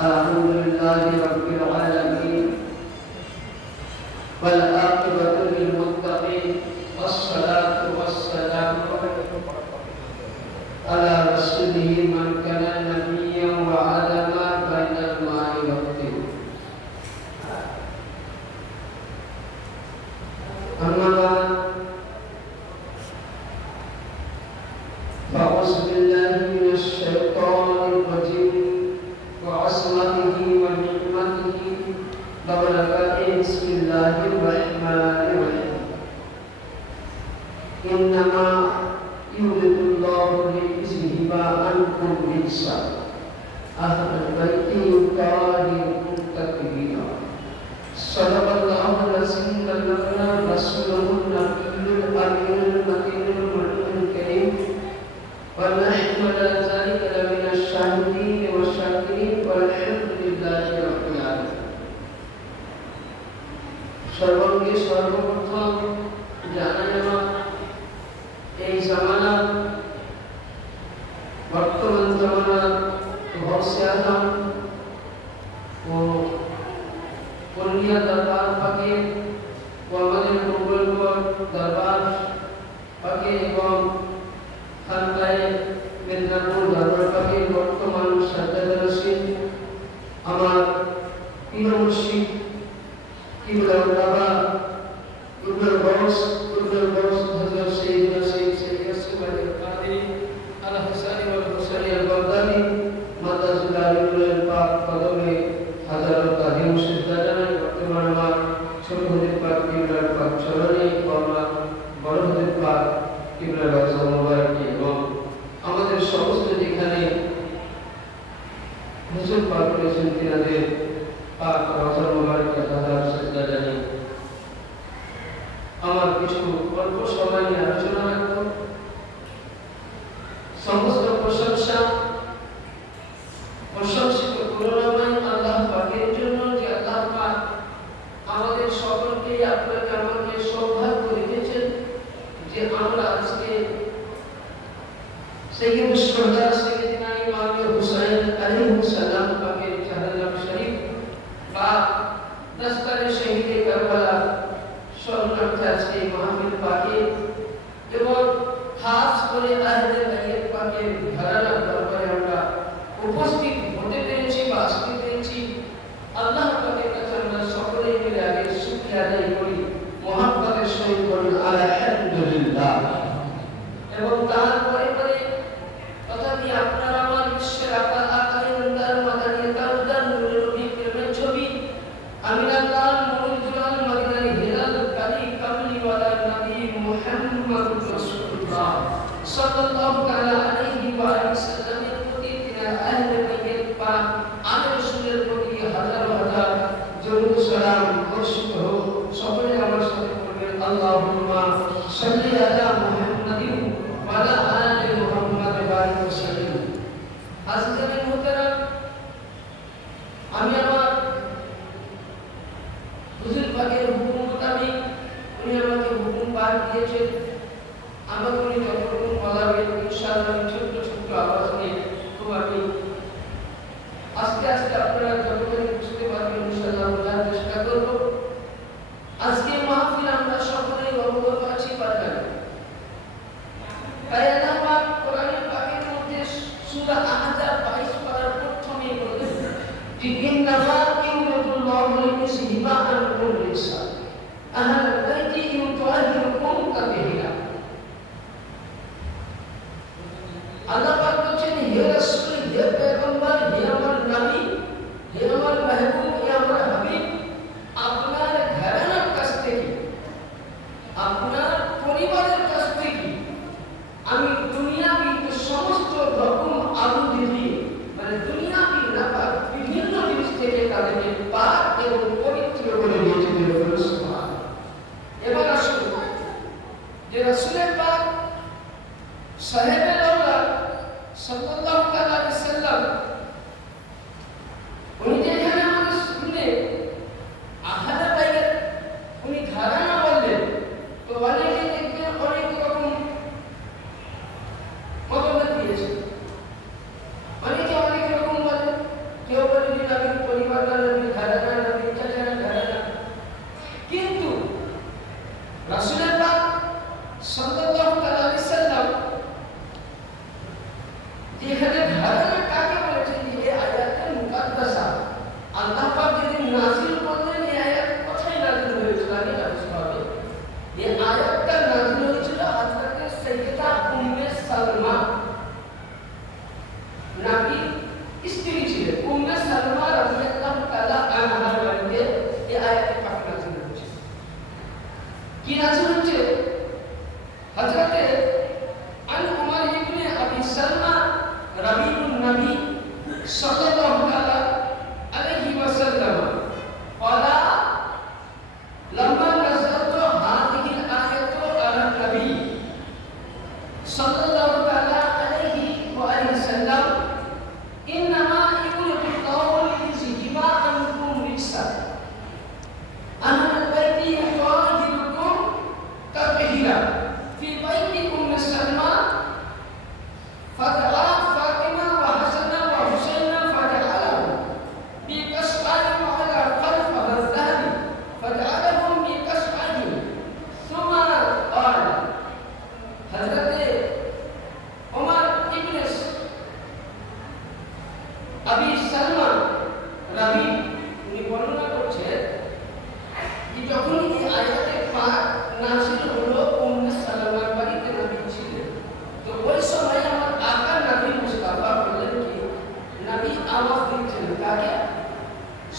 Alhamdulillahi Rabbil Alamin wal aqibatu lil muttaqin wassalatu wassalamu ala rasulih man kana nabiyyan wa adama bainal ma'i wa tin. Amma فأعوذ بالله من الشيطان الرجيم وعصمته ونعمته وبركاته. بسم الله الرحمن الرحيم. إنما يريد الله ليذهب عنكم الرجس أهل البيت يطهركم تطهيرا. صدق الله العظيم بلغنا رسوله النبي الأمين المتين المؤمن الكريم ونحن على ذلك لمن الشاهدين والشاكرين والحمد لله رب العالمين. সর্বঙ্গে সর্বপ্রথম জানানো এই জামানা বর্তমান জামানা গৌসে আজম ও কলিয়া দরবার পাকে ও আমাদের গোপালপুর দরবার পাকে এবং খানকায়ে মেদিনীপুর দরবার পাকে বর্তমান সাজ্জাদ রশিদ আমার পীর মুর্শিদ কিবলার বাবা ইবনুল গৌস হযরত সাইয়্যিদনা সাইয়্যিদ সুবাইর কাদি আল হুসাইনি ওয়াল হুসাইনি আল বাগদাদি মাদাজুল আলিমুল পাক কদমে হাজারো তাজিম সিজদা জানাই। বর্তমান আমার ছোট হুজুর পাক কিবলার পাক চরণে আমার বড় হুজুর পাক কিবলার রওজা মুবারক এবং আমাদের সমস্ত যেখানে হুজুর পাক রয়েছেন তিনাদের পাক রওজা মুবারকে হাজার সিজদা জানাই। আমার কিছু অল্প সময় নিয়ে আলোচনা রাখব। সমস্ত প্রশংসা প্রশংসিত করুণাময় আল্লাহ পাকের জন্য যে আল্লাহ পাক আমাদের সকলকে আপনাকে আমাকে সৌভাগ্য রেখেছেন যে আমরা আজকে সাইয়্যিদ শুহাদা সাইয়্যিদনা ইমাম হুসাইন আলাইহিস সালাম পাকের জানাজা শরীফ বা দস্তারে শহীদে কারবালা স্মরণার্থে আজকে মাহফিল পাকে এবং খাস করে আহলে বাইত পাকের ঘরানার দরবারে আমরা উপস্থিত হতে পেরেছি বা আসতে পেরেছি। আল্লাহ পাকের কাছে আমরা সকলেই মিলে আগে শুকরিয়া আদায় করি, মুহাব্বতের সহিত বলি আলহামদুলিল্লাহ। এবং তারপরে পরে তথাপি আপনারা আমার বিশ্বের আকার আকারে তার মাদানী তাওদার নূরের নবী প্রেমের ছবি আমিনাল্লাহ মুরুজুল মদিনার হিলাল কালি কামলি ওয়ালা নবী মুহাম্মদুর রাসূলুল্লাহ সাল্লাল্লাহু তাআলা আলাইহি ওয়া সাল্লামের প্রতি তিনার আহলে বাইত পাক আলে রাসূলের প্রতি হাজার হাজার দরুদ সালাম বর্ষিত হোক। সকলে আমার সাথে পড়বেন আল্লাহুম্মা সাল্লি আলা মুহাম্মাদিন ওয়া আলা আলি মুহাম্মাদ বারিক ওয়া সাল্লিম। আজিজানে মুহতারাম, আমি আমার হুজুর পাকের হুকুম মোতাবেক উনি আমাকে হুকুম পাক দিয়েছেন, আমাকে উনি যতটুকু বলাবেন ইনশাআল্লাহ ছোট্ট ছোট্ট আওয়াজ নিয়ে খুব আমি আস্তে আস্তে আপনারা যতটুকু বুঝতে পারবেন ইনশাআল্লাহ বোঝার চেষ্টা করব। আজকে মাহফিল আমরা সকলেই অবগত আছি পারবেন। তাই আল্লাহ পাক কোরআনের পাকের মধ্যে সূরা আহজাব 22 পারার প্রথমেই বলেন যে ইন্নামা ইউরিদুল্লাহু লিইয়ুযহিবা আনকুম রিজসা আহলাল বাইতি ইউতাহিরুকুম তাতহীরা। আল্লাহ পাক বলেন, হে রাসূল, হে পয়গম্বর, হে আমার নবী, হে আমার মাহবুব, হে আমার হাবিব, আপনার ঘরানার কাছ থেকে, আপনার পরিবারের কাছ থেকে আমি দুনিয়াবি সমস্ত রকম আবুদ্ধি দিয়ে মানে দুনিয়াবি নাপাক বিভিন্ন জিনিস থেকে তাদেরকে পাক এবং পবিত্র করে দিয়েছে। এবার আসুন যে রাসূলের পাক সাহেবে আল্লাহ সাল্লাল্লাহু তাআলা আলাইহি সাল্লাম উনি যেখানে আমাদের সামনে আহলে বাইত উনি ঘরানা বললেন, তো অনেকে দেখবেন অনেক রকম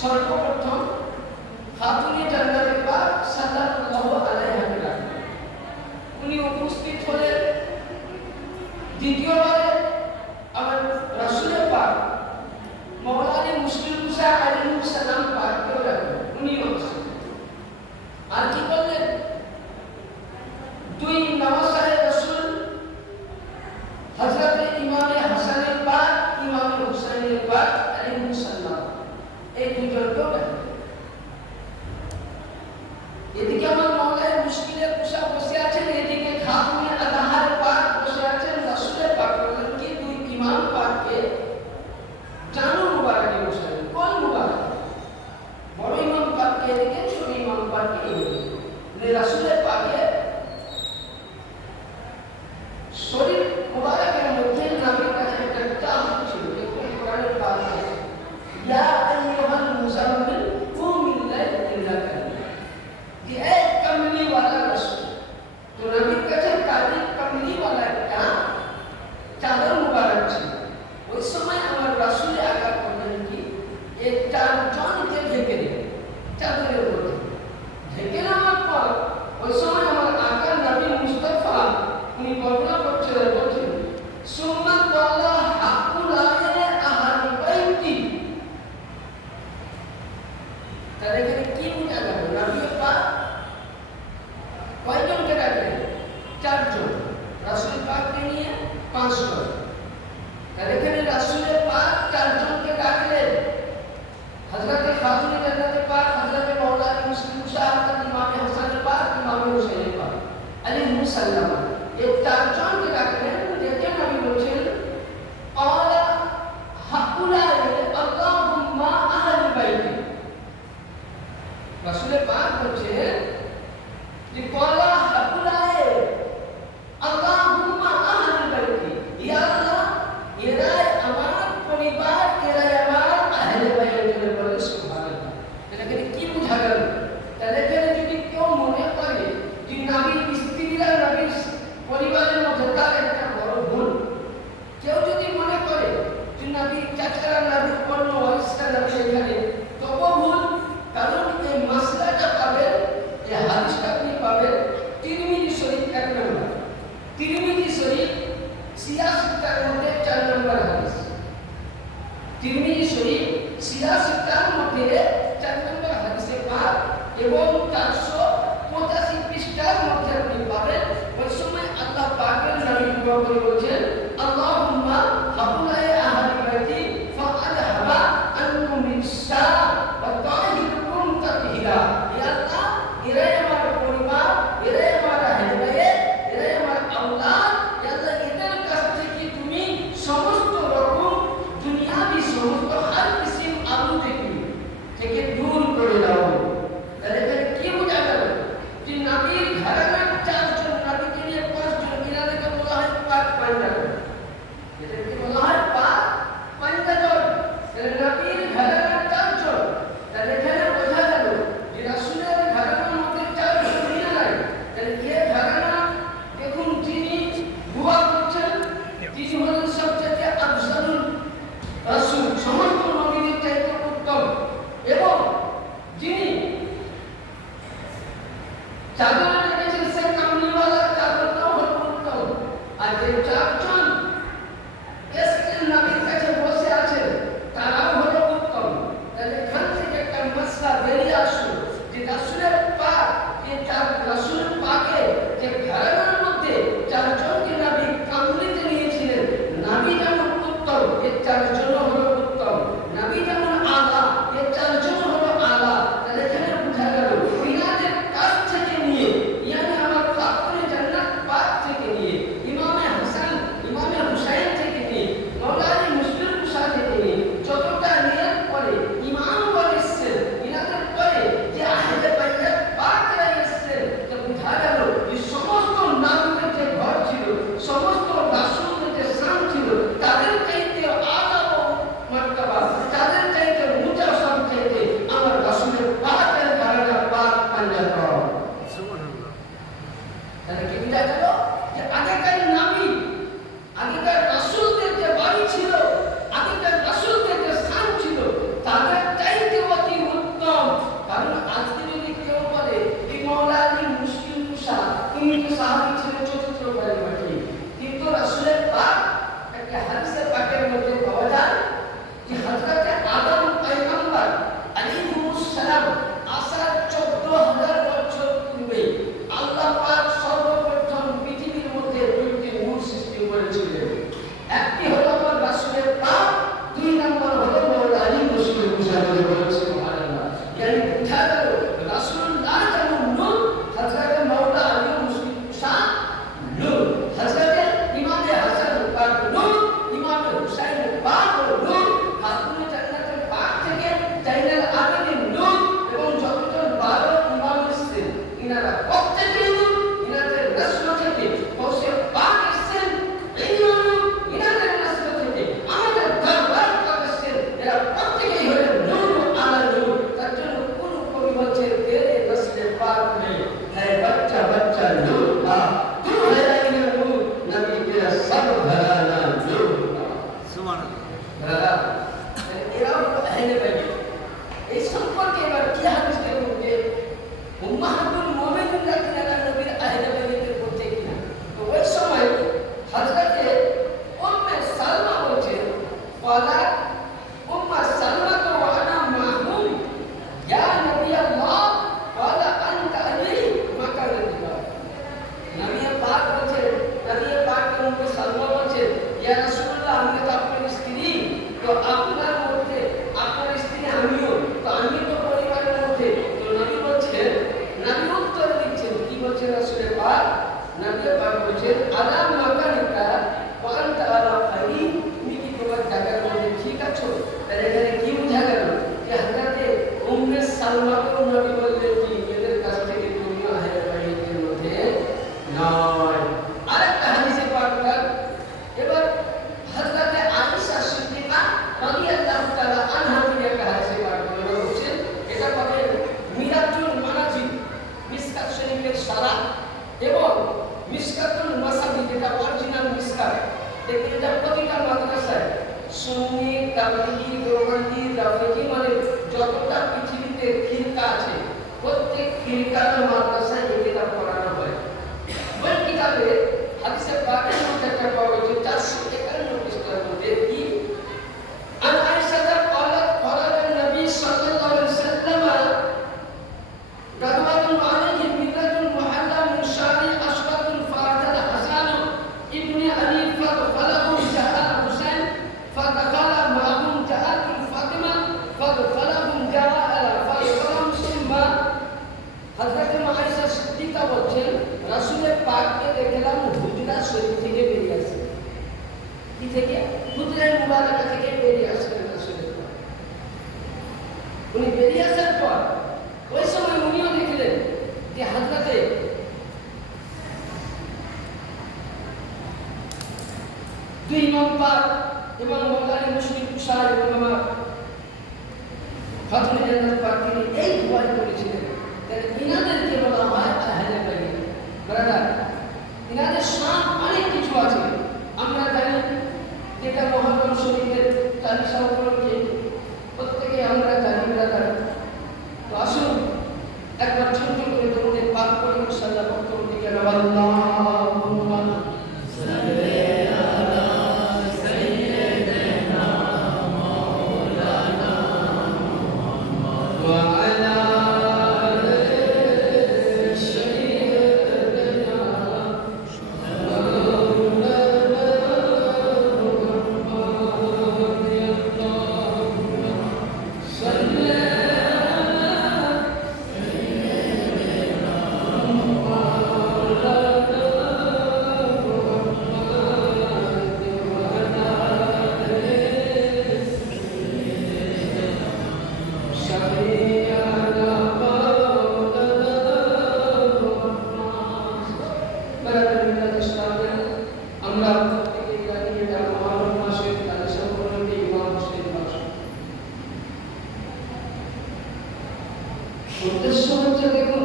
সর্বপ্রথম খাতুনে জান্নাতে পাক সাল্লাল্লাহু আলাইহি ওয়াসাল্লাম উনি উপস্থিত হলেন। দ্বিতীয়বারে আমার রাসূল পাক মওলানা মুসলিম মুসা আলাইহিস সালাম পাককেও রাখলেন, উনিও আসলেন। আর কি করলেন? দুই নওয়াসায়ে রাসূল হযরত ইমামে হাসানের পাক ইমামে হুসাইনের পাক আলাইহিস সালাম এই দুজনকেও রাখলেন। এদিকে আমার মওলানা মুশকিলে কুশা বসে আছেন, এদিকে খাতুনে আদহার পাক বসে আছেন। রাসূলের পাক বললেন কি দুই ইমাম পাককে জানো মুবারকে বসেন। কোন মুবারক? বড় ইমাম পাককে এদিকে, ছোট ইমাম পাককে এদিকে। রাসূলের পাকে শরীর মুবারকের মধ্যে নবীর কাছে একটা চাদর ছিল, যেরকম কোরআনের পাক আছে, ইয়া আইয়ুহাল মুজাম্মিল কুমিল লাইল ইল্লা কালিলা। যে এক কমলি ওয়ালা রাসূল, তো নবীর কাছে কালি কমলি ওয়ালা একটা চাদর মুবারক ছিল। ওই সময় আমার রাসূল আজ্ঞা করলেন কি এই চারজনকে ঢেকে দিন চাদরের মধ্যে। ঢেকে নেওয়ার পর ওই সময় আমার আকা নবী মুস্তাফা উনি বর্ণনা করছেন, বলছেন সুম্মা তাআলা হাকুল আয়ালে আহলি বাইতি। তাহলে এখানে কি বোঝা গেল? নবী পাক কয়জনকে ডাকলেন? চারজন। রাসূল পাককে নিয়ে পাঁচজন। তাহলে এখানে রাসূলের পাক চারজনকে ডাকলেন। হযরত খাতুনে জান্নাতে পাক, হযরত মাওলানা মুসলিম মুসা, হযরত ইমামে হাসানের পাক, ইমামে হুসাইনের পাক আলাইহিস সালাম এই চারজনকে ডাকলেন। দেখে নবী বলছেন আলা হাকুলাই আল্লাহুম্মা আহলি বাইতি। রাসূলের পাক বলছেন যে কলা হাকুলাই আল্লাহুম্মা আহলি বাইতি, ইয়া আল্লাহ এরাই আমার পরিবার, এরাই আমার আহলে বাইতের বলে সুবহানাল্লাহ। এটাকে কি বোঝা গেল? তাহলে এখানে যদি কেউ মনে করে যে নবীর স্ত্রীরা নবীর পরিবারের মধ্যে, তার একটা বড় ভুল। কেউ যদি মনে করে যে নবীর চাচারা নবীর অন্য ওয়ারিসরা নবী এখানে, তবু ভুল। কারণ এই মাসলাটা পাবেন, এই হাদিসটা আপনি পাবেন তিরমিজি শরীফ 1 নম্বর, তিরমিজি শরীফ 86টার মধ্যে 4 নম্বর হাদিস। তিরমিজি শরীফ 86টার মধ্যে 4 নম্বর হাদিসে পাক এবং 485 পৃষ্ঠার মধ্যে আপনি পাবেন। ওই সময় আল্লাহ পাকের নবী বলে বলেছেন আল্লাহুম্মা হাকুলাই আহলি বাইতি ফাআদহাবা আনকুম রিসা ওয়া তাহিরুকুম তাতহিরা। ইয়া আল্লাহ এরাই আমার পরিবার, এরাই আমার আহলে বাইত, এরাই আমার আওলাদ। ইয়া আল্লাহ এদের কাছ থেকে তুমি সমস্ত রকম দুনিয়াবি সমস্ত হার কিসিম আলু থেকে দূর করে দাও। তাহলে এখানে কি বোঝা গেল? যে নবীর ঘরানার 4 জন, নবীকে নিয়ে 5 জন, এনাদেরকে বলা হয় পাক পাঞ্জাব। এদেরকে বলা হয় পাক ইয়া রাসূলুল্লাহ, আমি তো আপনার স্ত্রী, তো আপনার মধ্যে আপনার স্ত্রী আমিও, তো আমি তো পরিবারের মধ্যে। তো নবী বলছেন, নবী উত্তর দিচ্ছেন, কি বলছেন রাসূল পাক? নবী পাক বলছেন, আলা মাকানিকা ওয়া আনতা আলা খাইরি, তুমি কি তোমার জায়গার মধ্যে ঠিক আছো? তাহলে এখানে কি বোঝা গেল যে হযরতে উম্মে সালমাকে নবী বললেন কি এদের কাছ থেকে তুমি আহলে বাইতের মধ্যে নয়। আরেকটা হাদিসে পাক এবার হযরতে আয়েশা সিদ্দিকা রাদিয়াল্লাহু তাআলা আনহা থেকে একটা হাদিসে পাক বলেছেন, এটা পাবেন মিরাজুল মানাজিল মিসকাত শরীফের সারা এবং মিসকাতুল মাসাবি, যেটা অরিজিনাল মিসকাত। দেখুন এটা প্রতিটা মাদ্রাসায় সুন্নি, তাবলিগি, দেওবন্দি, রাফেজি, মানে যতটা পৃথিবীতে ফিরকা আছে প্রত্যেক ফিরকার মাদ্রাসায় এই কিতাব পড়ানো হয়। ওই কিতাবে হাদিসে পাকের মধ্যে একটা পাওয়া গেছে 451 পৃষ্ঠার মধ্যে কি আন আয়েশা قالت قال النبي صلى الله عليه وسلم غدوة عليهم مدة محلى من شعر أشرف فأتى حسن ابن علي فدخله جاء الحسين فدخل معهم جاءت فاطمة فدخلهم جاء فدخلهم ثم হযরত আয়েশা সিদ্দিকা বলেন, রাসূলের পাককে দেখলাম হুজরা শরীফ থেকে বেরিয়ে আসে। কি থেকে? হুজরা মুবারাকা থেকে বেরিয়ে আসেন রাসূলের পাক। উনি বেরিয়ে আসার পর ওই সময় উনিও দেখলেন যে হযরতে দুই ইমাম পাক এবং মওলানা মুশরিক শাহ এবং ইমাম ফাতিমা জান্নাত পাক তিনি এই দোয়া করেছিলেন। তাহলে ইনাদেরকে বলা হয় আহলে বাইত। ব্রাদার, ইনাদের শান অনেক কিছু আছে। আমরা জানি যেটা মুহররম শরীফের 40 উপলক্ষে প্রত্যেকে আমরা জানি ব্রাদার। তো আসুন একবার ছোট করে তোমাদের পাক করে ইনশাআল্লাহ বক্তব্য দিকে আল্লাহুম্মা সাল্লি আলা সাইয়্যিদিনা মাওলানা মুহাম্মদ ওয়া আলা উদ্দেশ্য হচ্ছে দেখুন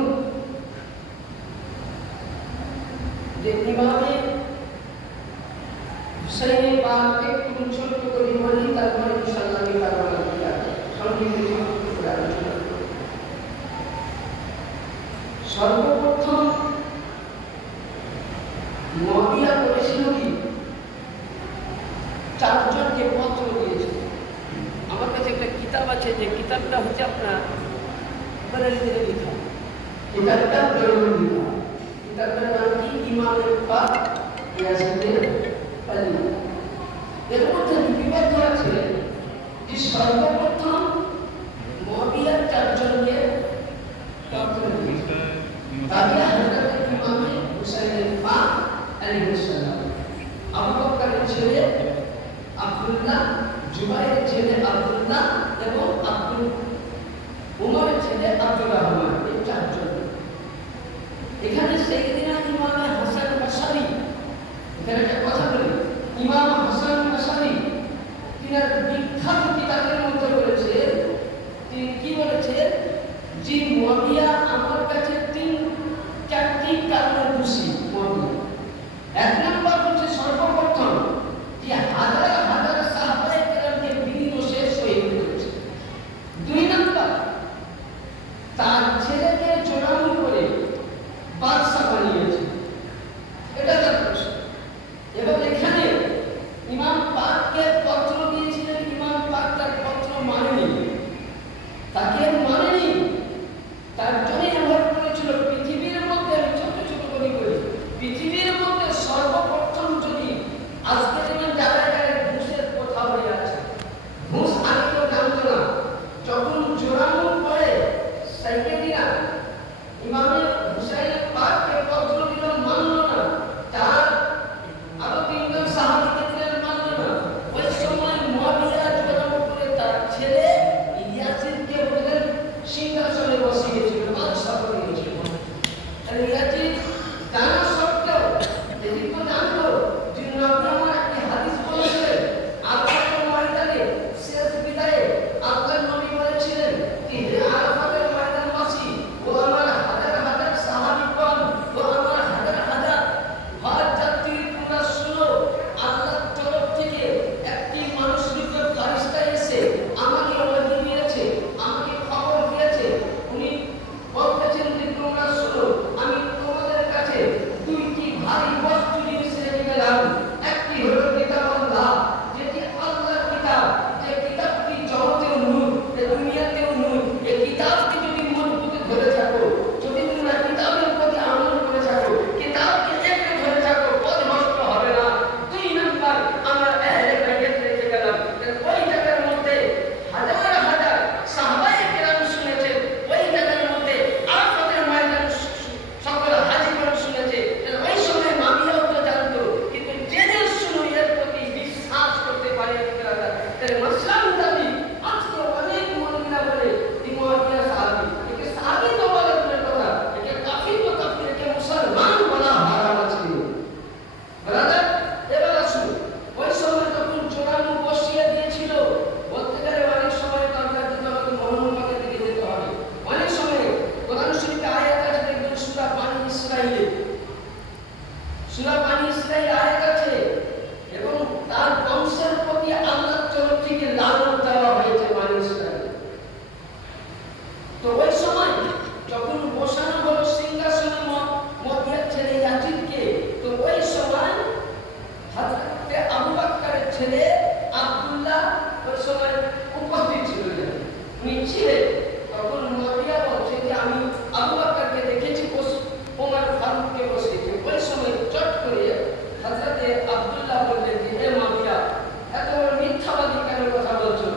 যে ইমামে হুসাইন পাককে একটু ছোট্ট করে বলি, তারপরে ইনশাআল্লাহ আমি তারপরে সংক্ষিপ্ত করে আলোচনা করব। সর্বপ্রথম মুআবিয়া করেছিল কি? চারজনকে পত্র দিয়েছে। আমার কাছে একটা কিতাব আছে, যে কিতাবটা হচ্ছে আপনার বরেলিতে লিখা, কিতাবটা বরেলিতে লিখা। কিতাবটার নাম কি? ইমামুল পাক ইয়াজিদ আলী। এর মধ্যে বিবাদ আছে যে সর্বপ্রথম মুআবিয়ার চারজনকে পত্র দিয়েছে। তাদের হযরত ইমাম হুসাইন পাক আলাইহিস সালাম, আবু বকরের ছেলে আব্দুল্লাহ, জুবাইরের ছেলে আব্দুল্লাহ এবং উমরের ছেলে আব্দুর রহমান, এই চারজন। এখানে সাইয়েদিনা ইমাম হাসান বাশারি, এখানে একটা কথা বলি, ইমাম হাসান বাশারি তিনার বিখ্যাত কিতাবের মধ্যে বলেছে, তিনি কি বলেছে যে মুআবিয়া আমার কাছে 4টি কারণে দোষী। মুআবিয়া এক নম্বর হচ্ছে সর্বপ্রথম যে হাজার হাজার সাহাবায়ে কেরামকে বিনিময়ে শহীদ করেছে। 2 নম্বর তার ছেলেকে চোরামি করে বাদশা বানিয়েছে, এটা তার প্রশ্ন। এবং ছেলে আব্দুল্লাহ ওই সময় উপস্থিত ছিল, উনি ছিলেন। তখন মুয়াবিয়া বলছে যে আমি আবু বকরকে দেখেছি ওমর ফারুককে বসিয়েছে। ওই সময় চট করে হযরতে আব্দুল্লাহ বললেন যে হে মুয়াবিয়া, এত বড় মিথ্যাবাদী কেন কথা বলছো?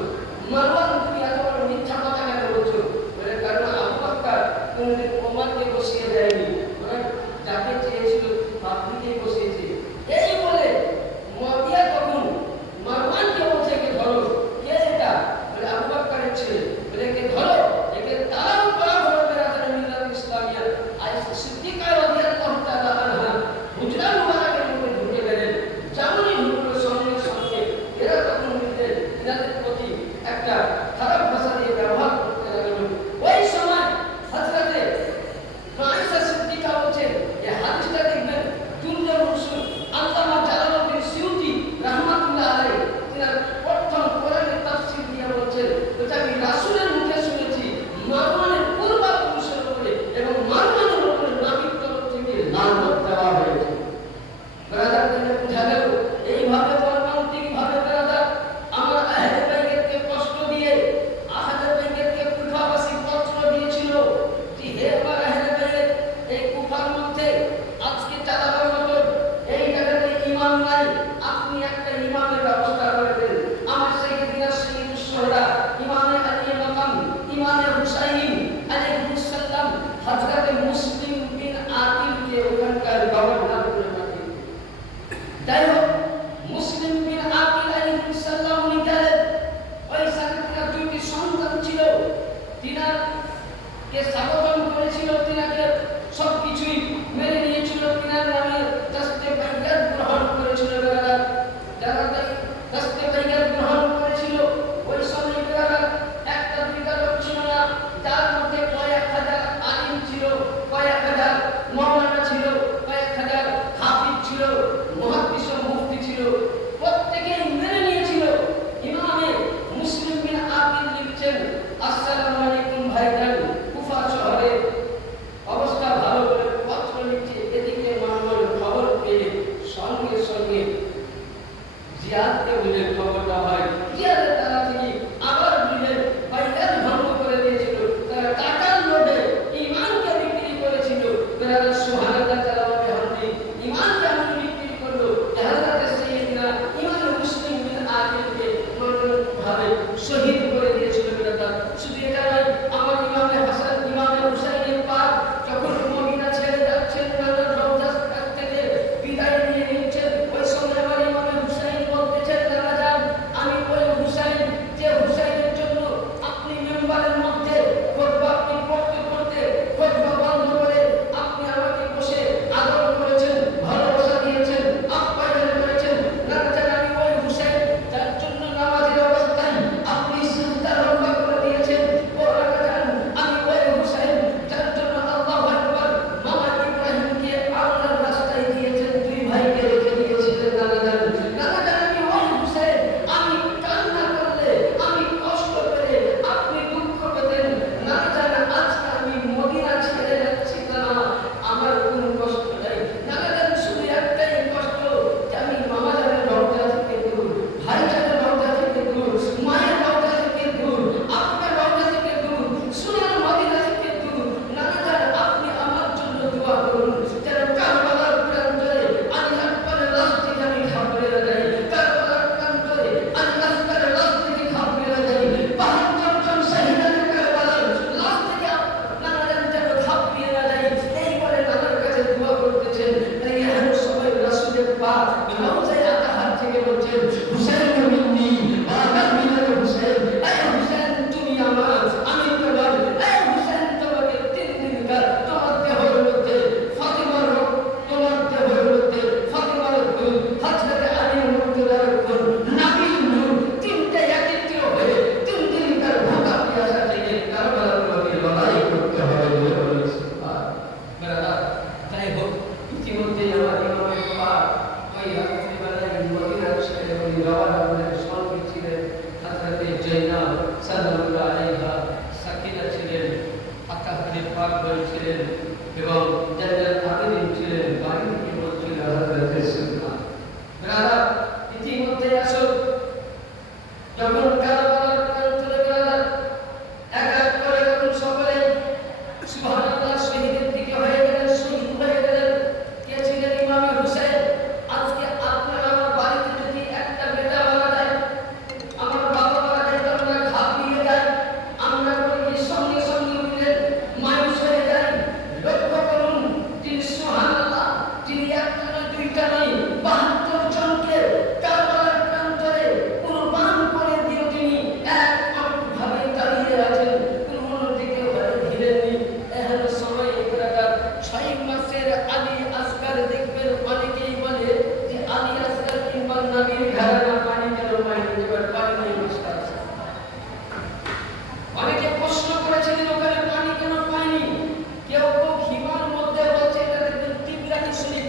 মারওয়ান, তুমি এত বড় মিথ্যা কথা কেন বলছো? বলে কারণ আবু বকর কোনদিন ওমরকে বসিয়ে দেয়নি, ওরা যাকে চেয়েছিল আপনিকে বসিয়েছে। এই বলে মুয়াবিয়া তখন মারওয়ানকে বলছে কে ধরো। কে এটা? বলে আবু বকরের ছেলে। বলে কে ধরো, একে তারাও করা হলো বেরাদার মিল্লাত ইসলামিয়া। আয়েশা সিদ্দিকা রাদিয়াল্লাহু তাআলা আনহা হুজরা মুবারাকের মধ্যে ঢুকে গেলেন। যেমনই ঢুকলো সঙ্গে সঙ্গে এরা তখন এনাদের প্রতি একটা খারাপ ভাষা দিয়ে ব্যবহার করতে লাগলো। ওই সময় হযরতে আয়েশা সিদ্দিকা বলছেন, এই হাদিসটা দেখবেন জুনজুল রসুল আল্লামা জালালউদ্দিন সিউতি রাহমাতুল্লাহ আলাইহি তিনার প্রথম কোরআনের তাফসীর দিয়ে বলছেন, এটা আমি রাসূলের মুখে শুনেছি মারওয়ানের পূর্বপুরুষের উপরে এবং মারওয়ানের উপরে নবীর তরফ থেকে লানত দেওয়া হয়েছে। ব্রাদার থেকে বোঝা গেল এইভাবে মর্মান্তিক ভাবে ব্রাদার আমার আহলে বাইতকে কষ্ট দিয়ে আহলে বাইতকে কুফাবাসী পত্র দিয়েছিল যে হে আমার আহলে বাইত, এই কুফার মধ্যে আজকে চালাবার মতো এই জায়গাতে ইমাম নাই, আপনি একটা ইমামের ব্যবস্থা করে দেন। আমার সাইয়্যিদিনা সাইয়্যিদুশ শুহাদা ইমামে আলী মাকাম ইমামে হুসাইন আলাইহিস সালাম হযরতে মুসলিম বিন আকিলকে ওখানকার গভর্নর করে রাখেন। যাই হোক, মুসলিম বিন আকিল আলাইহিস সালাম উনি গেলেন। ওই সাথে তিনার দুটি সন্তান ছিল, তিনাকে স্বাগতম করেছিল, তিনাকে সবকিছুই মেনে নিয়েছিল, তিনার নামে দস্তে বাইয়াত গ্রহণ করেছিল। যারা দস্তে বাইয়াত গ্রহণ করেছিল ওই সময় একটা দুইটা লোক ছিল না, যার মধ্যে কয়েক হাজার আলিম ছিল, কয়েক হাজার মাওলানা ছিল, কয়েক হাজার হাফিজ ছিল, মুহাদ্দিস ও মুফতি ছিল। প্রত্যেকেই মেনে নিয়েছিল। ইমামে মুসলিম বিন আকিল লিখছেন, আসসালামু আলাইকুম ভাইজান, কুফা শহরে অবস্থা ভালো করে পত্র লিখছে। এদিকে মারওয়ান খবর পেয়ে সঙ্গে সঙ্গে জিয়াদকে বলে খবরটা হয়। জিয়াদের তারা থেকে আবার বুঝলেন বাইয়াত ভঙ্গ করে দিয়েছিল, তারা টাকার লোভে ঈমানকে বিক্রি করেছিল। বেরাদার সুবহানাল্লাহ তাআলা বিহামদি ঈমানকে এমন বিক্রি করলো যে হযরত সাইয়্যিদিনা ইমাম মুসলিম বিন আকিলকে ভাবে শহীদ করে দিয়েছিল। বেরাদার শুধু এটা নয়, আমার ইমামে হাসান ইমামে হুসাইনের পাক যখন মদিনা ছেড়ে যাচ্ছেন, নানার রওজা থেকে বিদায় নিয়ে নিচ্ছেন, ওই সময় আমার ইমামে হুসাইন বলতেছেন, নানা যান, আমি ওই হুসাইন যে হুসাইনের জন্য আপনি মেম্বারের মধ্যে খুতবা আপনি পড়তে পড়তে খুতবা বন্ধ করে আপনি আমাকে বসে আদর করেছেন, ভালোবাসা দিয়েছেন, আপ্যায়ন করেছেন। নানা যান, আমি ওই হুসাইন যার জন্য নামাজের অবস্থায় আপনি সিজদা লম্বা করে দিয়েছেন। ও নানা যান, আমি ওই হুসাইন যার জন্য আল্লাহু আকবার মামা ইব্রাহিমকে আল্লাহর রাস্তায় দিয়েছেন, দুই ভাইকে রেখে দিয়েছিলেন। নানা যান, আমি ওই হুসাইন, আমি কান্না করলে, আমি কষ্ট পেলে আপনি দুঃখ পেতেন। নানা যান, আজকে আমি মদিনা ছেড়ে যাচ্ছি, নানা আমার কোনো কষ্ট নাই। নানা যান, শুধু একটাই কষ্ট যে আমি মামা জানের রওজা থেকে দূর, ভাই জানের রওজা থেকে দূর, মায়ের রওজা থেকে দূর, আপনার রওজা থেকে দূর, সোনার মদিনা থেকে দূর। নানা যান, আপনি আমার জন্য দোয়া করুন যেন কারবালার প্রান্তরে আলী আকবরের লাশ থেকে আমি খাবরে না যাই, কারবালার প্রান্তরে আলী আকবরের লাশ থেকে খাবরে না যাই, ৭২ জন শহীদের কারবালার লাশ থেকে নানা যান যেন খাবরে না যাই। এই বলে নানার কাছে দোয়া করতেছেন। তাই এমন সময় রাসূলের পাক রওজায়ে আতাহার থেকে বলছেন, হুসাইন মিন্নি ওয়া আনা মিনাল হুসাইন, এই হুসাইন তুমি আমার, আমি তোমার। এই হুসাইন তোমাকে ৩ দিনকার তোমার দেহের মধ্যে ফাতিমার রূপ, তোমার দেহের মধ্যে ফাতিমার রূপ, হযরত আলী মুর্তজার রূপ, নবীর নূর, তিনটে একত্রিত হয়ে ৩ দিনকার ভোগা পিয়াসা থেকে কারবালার নবীর লড়াই করতে হবে। সুবহানাল্লাহ। যাই হোক, ইতিমধ্যে আমার ইমামের পাক ওই রাত্রিবেলায় মদিনা ছেড়ে ওই রওনা হলেন। সঙ্গে ছিলেন হযরতে জয়নাব সাল্লাল্লাহু আলাইহা, সাকিনা ছিলেন, আকাশের পাক ছিলেন এবং জান্নাতুল আবেদিন ছিলেন। বাড়ি থেকে বলছিল হযরতে সুলতান। ইতিমধ্যে আসল এই ঘরানা পানি কেন পায়নি, এবার পানি নিয়ে বসে আছে। অনেকে প্রশ্ন করেছিলেন ওখানে পানি কেন পায়নি। কেউ কেউ হিমার মধ্যে বলছে এটা দেখবেন তিবরানি শরীফ,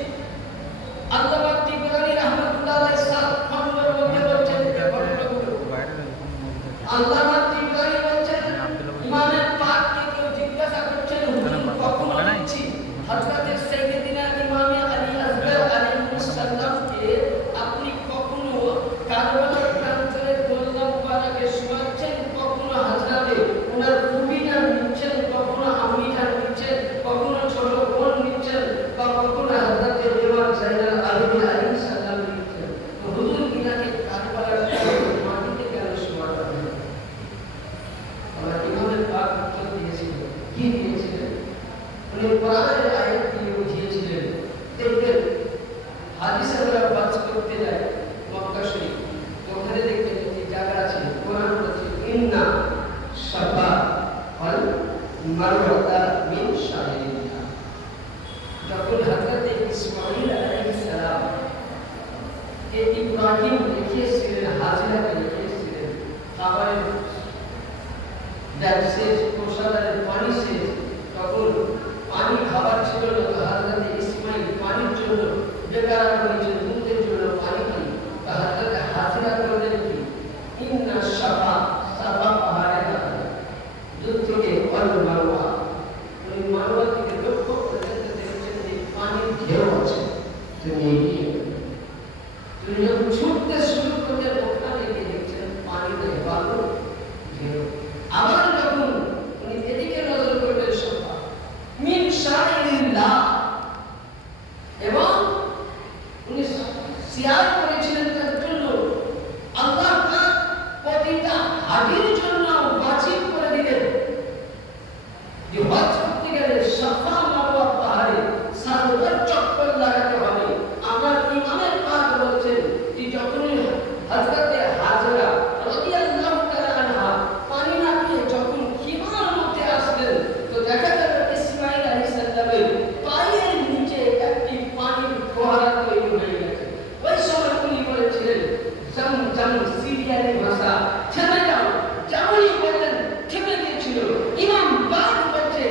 আল্লামা তিবরানি রাহমাতুল্লাহ আলাইহি সাত খণ্ডের মধ্যে বলছেন যে ঘটনাগুলো। আল্লামা তিবরানি বলছেন ইমামে পাককে কেউ জিজ্ঞাসা করছেন হুজুর কখন বলেছি হযরতে সাইয়্যিদিনা ইমামে আলী আসগর আলাইহিস সালামকে আপনি কখনো কারবালার প্রান্তরে দোলনা মুবারকে শোয়াচ্ছেন, কখনো হযরতে ওনার ফুফিটা নিচ্ছেন, কখনো আম্মিটা নিচ্ছেন, কখনো ছোট বোন নিচ্ছেন, বা কখনো হযরতে ইমাম জাইনুল আবেদিন আলাইহিস সালাম নিচ্ছেন। তো হুজুর ইনাকে কারবালার মাটিতে কেন শোয়ানো হয়? আমার ইমামে পাক উত্তর দিয়েছিলেন, কি দিয়েছিলেন? উনি কোরআনের আয়াত দিয়ে বুঝিয়েছিলেন। দেখবেন হাদিসে আমরা বাস করতে যাই মক্কা শরীফ, তো ওখানে দেখবেন যে জায়গা আছে কোরআন বলছে ইন্না সাফা ওয়াল মারওয়াতা মিন শাইরিল্লাহ। যখন হযরতে ইসমাঈল আলাইহিস সালাম কে ইব্রাহিম দেখিয়েছিলেন, হাজেরাকে দেখিয়েছিলেন খাবারের শেষ, প্রসাদের পানি শেষ, তখন পানি খাবার ছিল না, তো হযরতে ইসমাঈল পানির জন্য বেকার হয়েছে, দুধের জন্য পানি পাই। তো হযরতে হাজেরা করলেন কি ইন্না সাফা, সাফা পাহাড়ে দুধ থেকে অল মারওয়া, ওই মারওয়া থেকে লক্ষ্য করলেন, দেখছেন যে পানির ঢেউ আছে। তুমি এগিয়ে তুমি যখন ছুটতে শুরু করলেন ওখানে গিয়ে দেখছেন পানিতে বালু ঢেউ। আবার যখন উনি এদিকে নজর করলেন সাফা মিন শাইরিল্লাহ, এবং উনি শেয়ার করেছিলেন তার জন্য আল্লাহ পাক প্রতিটা হাজির জন্য ওয়াজিব করে দিলেন যে হজ করতে গেলে সাফা মারওয়া পাহাড়ে 7 বার চক্কর লাগাতে হবে। আমার ইমামের পাক বলছেন যে যখন হযরতে হাজরা রাদিয়াল্লাহু তাআলা আনহা পানি না পেয়ে যখন খিমার মধ্যে আসলেন, তো দেখা গেল ইসমাঈল আলাইহিস সালামের পায়ের নিচে একটি পানির ফোয়ারা তৈরি হয়ে গেছে। ওই সময় উনি বলেছিলেন জামজাম, সিরিয়ানি ভাষা, থেমে যাও। যেমনই বললেন থেমে গিয়েছিল। ইমাম পাক বলছে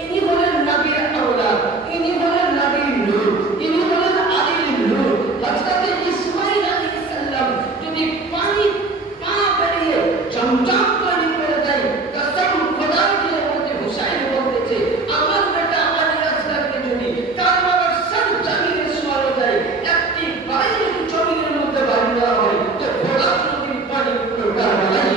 ইনি হলেন নবীর আওলাদ, ইনি হলেন নবীর নূর, ইনি হলেন আলীর নূর। হযরতে ইসমাঈল আলাইহিস সালাম যদি পানি পা বেরিয়ে জমজম তৈরি করে দেয়, কসম খোদা দিয়ে বলতে হুসাইন বলতেছে আমার বেটা আলী আসগরকে যদি কারবালার সব জমিনে শোয়ানো যায়, একটি বাড়ি যদি জমিনের মধ্যে বাড়ি দেওয়া হয়, তো খোদা নদীর পানি পুরো কারবালায়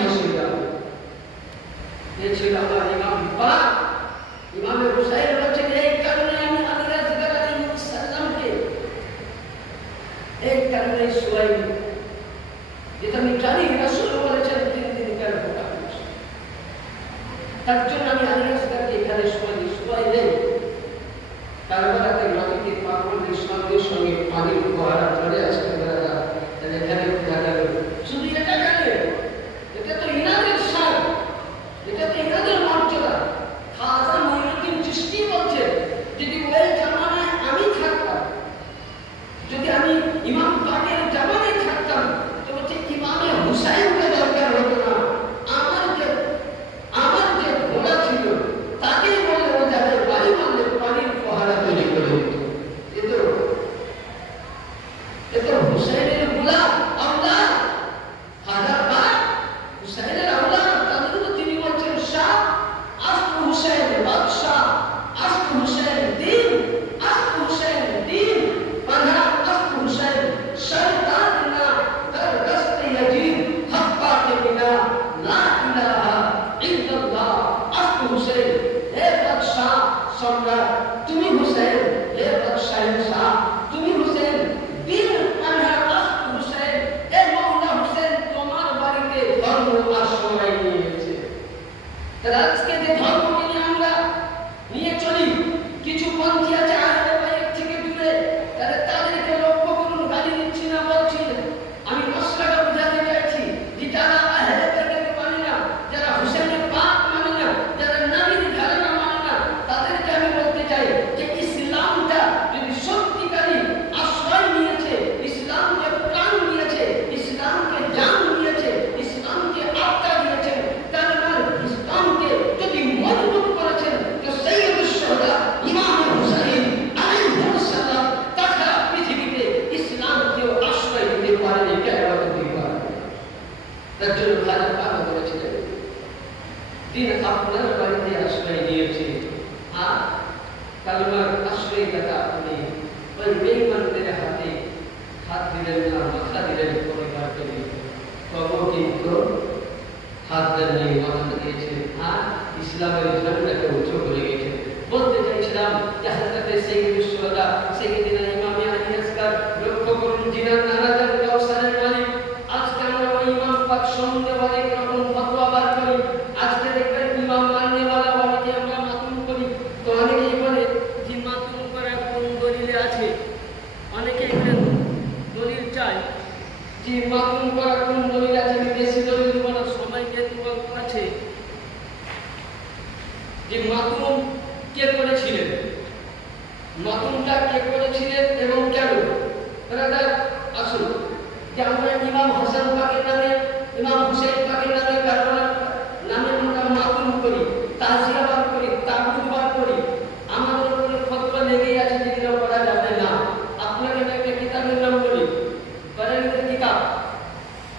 দিন আপনার বাড়িতে আশ্রয় নিয়েছে, আর কালিমার আশ্রয়দাতা আপনি ওই বেঈমানদের হাতে হাত দিলেন না, মাথা দিলেন পরিবারকে দিয়ে, তবু কিন্তু হাত দেননি, মাথা দিয়েছেন, আর ইসলামের ঝান্ডাকে উঁচু করে গেছেন। বলতে চাইছিলাম যে হযরত সাইয়্যিদুশ শুহাদা সাইয়্যিদিনা ইমাম আলী আসগার, লক্ষ্য করুন জিনার নারাজার কাউসারের মালিক। আজকে আমরা ওই ইমাম পাক সম্বন্ধে অনেক রকম ফতোয়া বার করি। আজকে দেখবেন ইমাম মাননেওয়ালা বাড়িতে আমরা মাতুম করি, তো অনেকেই বলে যে মাতুম করা কোন দলিলে আছে, অনেকেই দলিল চায় যে মাতুম করা কোন দলিল আছে। আমি বেশি দলিল দেব না, সময় যেহেতু অল্প আছে। যে মাতুম কে করেছিলেন, মাতুমটা কে করেছিলেন এবং কেন, ব্রাদার আসুন যে আমরা ইমাম হাসান পাকের নামে, ইমাম হুসেন পাকের নামে, কারবালার নামে আমরা মাতুম করি, তাজিয়া বার করি, তাবরুক বার করি। আমাদের উপরে ফতোয়া লেগেই আছে যে এগুলো করা যাবে না। আপনাকে আমি একটা কিতাবের নাম বলি, বারেলদের কিতাব,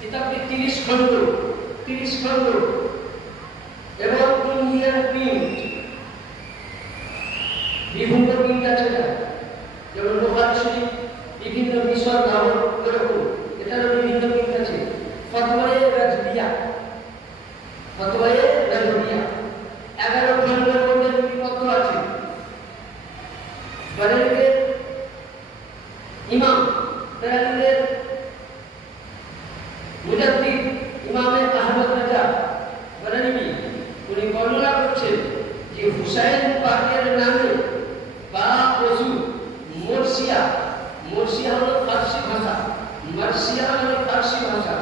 কিতাবটি 30 খণ্ড, 30 খণ্ড এবং ইন্ডিয়ান প্রিন্ট, বিভিন্ন প্রিন্ট আছে, যেমন বুখারী শরীফ, বিভিন্ন মিশর নাম এরকম, এটারও বিভিন্ন প্রিন্ট আছে। ফতওয়ায়ে রাজবিয়া, ফতওয়ায়ে রাজবিয়া 11 খণ্ডের মধ্যে লিপিবদ্ধ আছে। বারেলদের ইমাম, বারেলদের মুজাদ্দিদ ইমামে আহমদ রাজা বারেলভী, উনি বর্ণনা করছেন যে হুসাইন পাকের নামে বা ওযু মুরসিয়া, মুরসিয়া হলো ফারসি ভাষা, মারসিয়া হলো ফারসি ভাষা,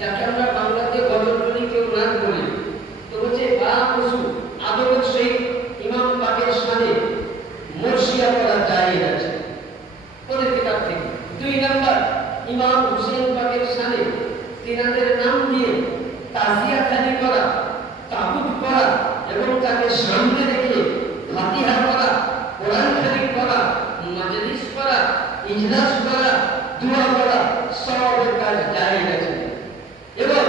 যাকে আমরা বাংলাতে গজল বলি, কেউ নাচ বলি। তো বলছে বা ওযু আদবের সহিত ইমাম পাকের সামনে মুরসিয়া করা জায়েজ আছে ওদের কিতাব থেকে। 2 নাম্বার, ইমাম হুসেন পাকের সামনে তিনাদের নাম দিয়ে তাজিয়া খানি করা, তাবুত করা এবং তাকে সামনে রেখে ফাতিহা করা, কোরআন শরীফ করা, মাজলিস করা, ইজলাস করা, দোয়া করা, সবের কাজ জায়েজ আছে। এবং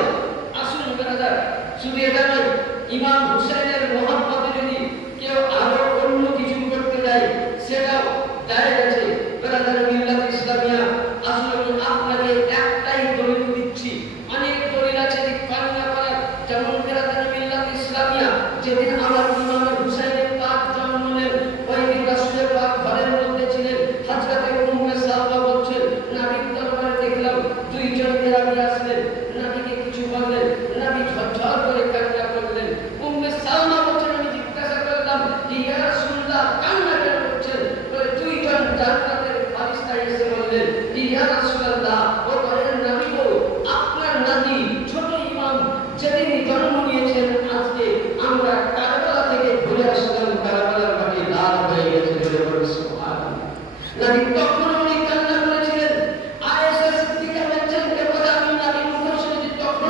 আসুন ব্রাদার, শুধু এটা নয়, ইমাম হুসাইনের মহব্বতে যদি কেউ আরো অন্য কিছু করতে যায় সেটাও জায়েজ আছে। ব্রাদার মিল্লাত ইসলামিয়া, আসলে আমি আপনাকে একটাই দলিল দিচ্ছি, অনেক দলিল আছে যে কান্না করার। যেমন ব্রাদার মিল্লাত ইসলামিয়া যেদিন আমার ইমাম হুসাইনের পাক জন্ম নেন, ওই দিন রাসূলের পাক ঘরের মধ্যে ছিলেন। হযরত উম্মে সালমা বলছেন, নবীর দরবারে দেখলাম 2 জন বেরাবি আসলেন, নবীকে কিছু বললেন, নবী ঝরঝর করে কান্না করলেন। উম্মে সালমা বলছেন, আমি জিজ্ঞাসা করলাম যে ইয়া রাসূলুল্লাহ কান্না কেন করছেন? বলে 2 জন জান্নাতের ফেরেশতা এসে বললেন যে ইয়া রাসূলুল্লাহ, ও ঘরের নবী গো, আপনার নাতি ছোট ইমাম যেদিন জন্ম নিয়েছেন, আজকে আমরা কারবালা থেকে ঘুরে আসলাম, কারবালার মাটি লাল হয়ে গেছে, বলে সুবহানাল্লাহ। নবী তখন উনি কান্না করেছিলেন। আয়েশা সিদ্দিকা বলছেন যে কথা আমি নবীর মুখ শুনেছি, তখন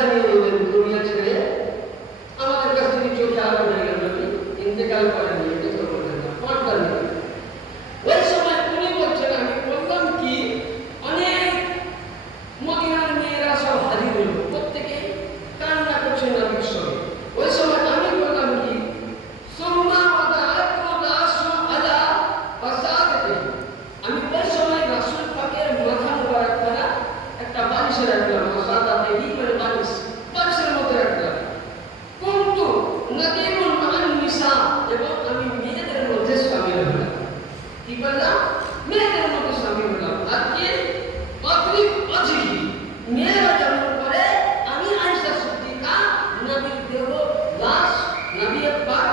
বিদায় নিয়ে নিলেন দুনিয়া ছেড়ে। আমাদের কাছ থেকে চোখে আলো হয়ে গেল, ইন্তেকাল করেনি, এটা তো বললেন না, পর্দা নেই। ওই সময় উনি বলছেন, আমি বললাম কি, অনেক মদিনার মেয়েরা সব হাজির হলো, প্রত্যেকে কান্না করছে নবীর সঙ্গে। ওই সময় আমি বললাম কি, আমি ওই সময় রাসূল পাকের মাথা মোবারক করা একটা বালিশে রাখলাম, সাদা দেবী মানে বালিশের মধ্যে রাখলাম। কিন্তু নাদিমুন মান নিসা, এবং আমি মেয়েদের মধ্যে শামিল হলাম। কি করলাম? মেয়েদের মধ্যে শামিল হলাম। আর কি পাত্রিক আজি মেয়েরা যেমন করে, আমি আয়েশা সিদ্দিকা নবীর দেহ লাশ, নবী পাক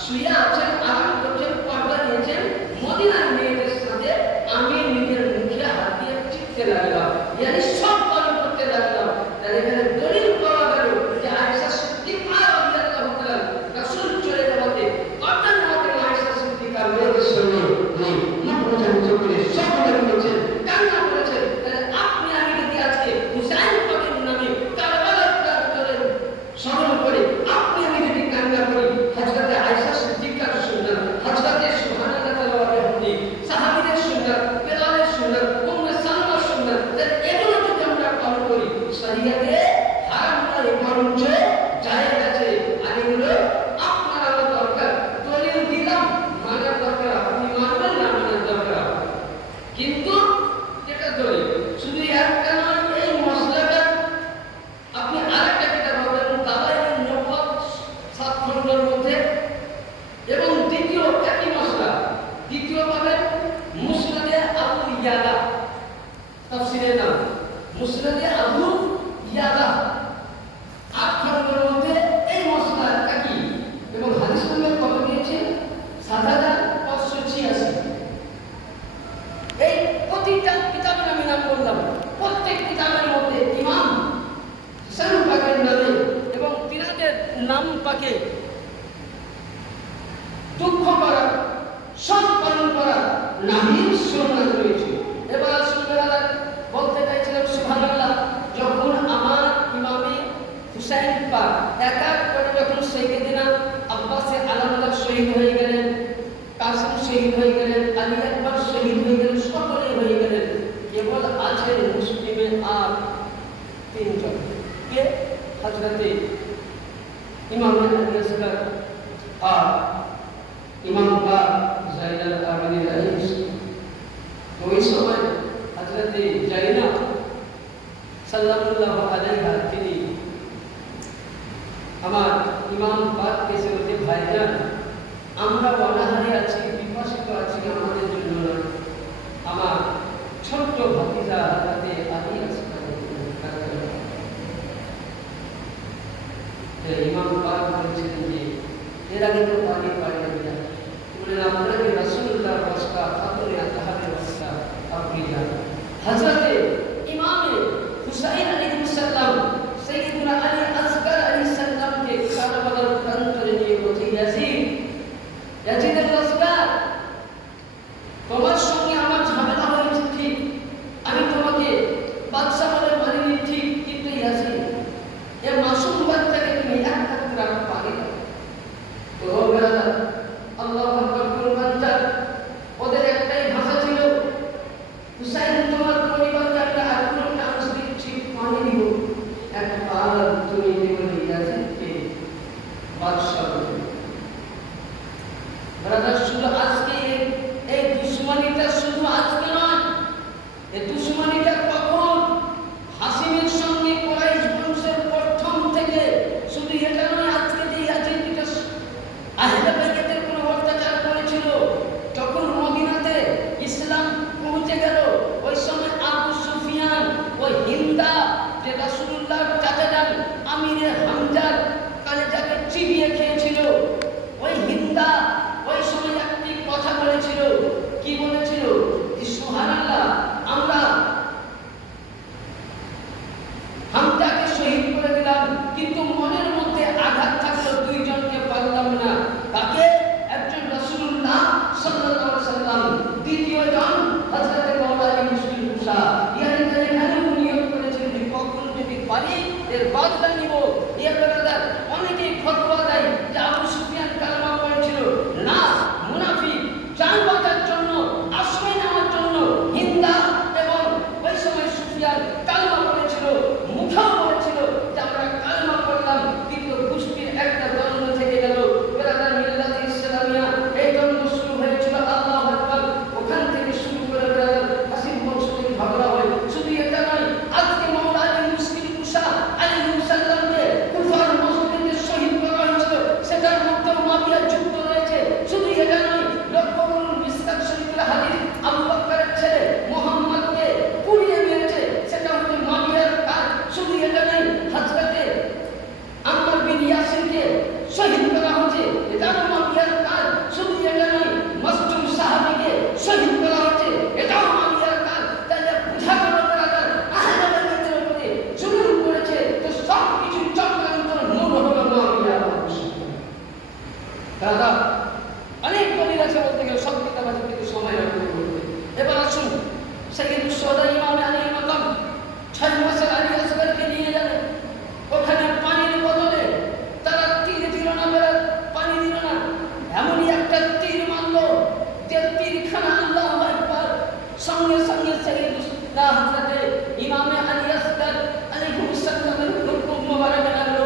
শুয়ে আছেন, আরাম করছেন, পর্দা নিয়েছেন, মদিনার মেয়েদের সাথে আমি নিজের মুখে হাত দিয়ে চিপতে লাগলাম, ইয়ানি সব পালন করতে লাগলাম। তাহলে এখানে দলিল পাওয়া গেল যে আয়েশা সিদ্দিকা রাদিয়াল্লাহু তাআলা রাসূল চলে যাওয়াতে অর্থাৎ আমাদের আয়েশা সিদ্দিকা মেয়েদের সঙ্গে মুখ মোছামুছি করে সকলে মিলেছেন, কান্না করেছেন। তাহলে আপনি আমি যদি আজকে হুসাইন পাকের নামে কারবালার প্রান্তরে স্মরণ করে আপনি আমি যদি কান্না করি, হযরতে আয়েশা সিদ্দিকার সুন্নাত, হযরতে সুবহানাল্লাহ তাআলা বিহামদি, সাহাবীদের সুন্নাত, বেলালের সুন্নাত, উম্মে সালমার সুন্নাত, এগুলো যদি আমরা পালন করি, শরীয়তে হারাম নয় বরঞ্চ জায়েজ আছে। আর এগুলো আপনার আমার দরকার, দলিল দিলাম, মানার দরকার, আপনি মানবেন না, মানার দরকার। কিন্তু যেটা দলিল শুধু একটা নয়, এই মশলাটা আপনি আরেকটা যেটা বলবেন দালাইল নফাত 7 খণ্ডের মধ্যে, এবং দ্বিতীয় একই মশলা দ্বিতীয় পাবেন মুসনাদে আবু ইয়ালা, তাফসীরের নাম মুসনাদে আবু ইয়ালা, 8 খণ্ডের মধ্যে এই মশলা একই, এবং হাদিস নম্বর কত দিয়েছে? 7586। এই প্রতিটা কিতাবের আমি নাম বললাম, প্রত্যেক কিতাবের মধ্যে ইমাম হুসাইন পাকের নামে এবং তিনাদের নাম পাকে দুঃখ করা, সব পালন করা নবীর সুন্নাত রয়েছে। এবার সুন্নাত বলতে চাইছিলাম সুবহানাল্লাহ, যখন আমার ইমামে হুসাইন পাক এক এক করে যখন সাইয়েদিনা আব্বাসে আলামদার শহীদ হয়ে গেলেন, কাসিম শহীদ হয়ে গেলেন, আলী আকবর শহীদ হয়ে গেলেন, সকলে হয়ে গেলেন, কেবল আছেন মুসলিমে আর 3 জন। কে? হযরতে ইমাম আলী আসগর আর ইমাম পাক জাইনাল আবেদিন রাইস। তো ওই সময় হযরতে জাইনাব সাল্লাল্লাহু আলাইহা তিনি আমার ইমাম পাককে এসে বলতে, ভাইজান আমরা অনাহারে আছি, বিপাসিত আছি, আমাদের জন্য নয়, আমার ছোট্ট ভাতিজা হযরতে আলী আসগর ইমাম পাক বলছিলেন যে এর আগে তো পানি পাইনি না, বলেন আপনাকে রাসূলুল্লাহ ওয়াসকা খাতুনে আতহারের ওয়াসকা আপনি জান। হযরতে ইমামে হুসাইন আলাইহিস সালাম সাইয়্যিদুনা আলী আসগর আলাইহিস সালামকে কারবালার প্রান্তরে নিয়ে বলছে, ইয়াজিদ আল-আসগর, তোমার সঙ্গে আমার ঝামেলা হয়েছে ঠিক, আমি তোমাকে বাদশা বলে মানিনি ঠিক, কিন্তু ইয়াজিদ এ মাসুম বাচ্চাকে তুমি এক কাতরা পানি দাও। তো বেরাদার আল্লাহু আকবার কুরবান নিব। অনেকেই ফতোয়া দেয় যে আবু সুফিয়ান কালেমা পড়েছিল। না, মুনাফিক জান বাঁচার জন্য, আশ্রয় নেওয়ার জন্য হিন্দা এবং ওই সময় সুফিয়ান কালেমা পড়েছিল, মুখেও বলেছিল যে আমরা কালেমা পড়লাম, কিন্তু গোষ্ঠীর একটা দ্বন্দ্ব থেকে গেল। বেরাদার মিল্লাত ইসলামিয়া এই দ্বন্দ্ব শুরু হয়েছিল আল্লাহু আকবার, ওখান থেকে শুরু করে বেরাদার হাসিব বংশ থেকে ঝগড়া হয়। শুধু এটা নয়, আজকে মাওলা আলী মুসলিম কুশা আলাইহিস সালামকে কুফার মসজিদে শহীদ করা হয়েছিল, সেটার মধ্যেও মাবিয়া যুক্ত রয়েছে। শুধু এটা নয়, লক্ষ্য করুন মিসকাত শরীফের হাদিস, আবু বকরের ছেলে মুহাম্মদকে পুড়িয়ে মেরেছে, সেটা হচ্ছে মাবিয়ার কাজ। শুধু এটা নয়, হযরতে আম্মার বিন ইয়াসিরকে শহীদ করা হয়েছে, এটাও মাবিয়ার কাজ। শুধু এটা নয়, মাসতুম সাহাবীকে শহীদ করা হয়েছে, এটাও মাবিয়ার কাজ। তাহলে বুঝা গেল ব্রাদার, আহলে বাইতের উপরে জুলুম করেছে, তো সব কিছু চক্রান্তর মূল হলো মাবিয়া। দাদা অনেক দলিল আছে বলতে গেলে, সব কিতাব আছে, কিন্তু সময় লাগবে বলতে। এবার আসুন, সাইয়্যিদুশ শুহাদা ইমাম আলী মাকাম 6 মাসের আলী আসগরকে নিয়ে যাবেন। ওখানে পানির বদলে তারা তীর দিল না, পানি দিল না, এমনই একটা তীর মারল যে তীরখানা আল্লাহু আকবার, সঙ্গে সঙ্গে সাইয়্যিদুনা হযরতে ইমামে আলী আসগর আলাইহিস সালামের হুকুম মোবারক লাগলো।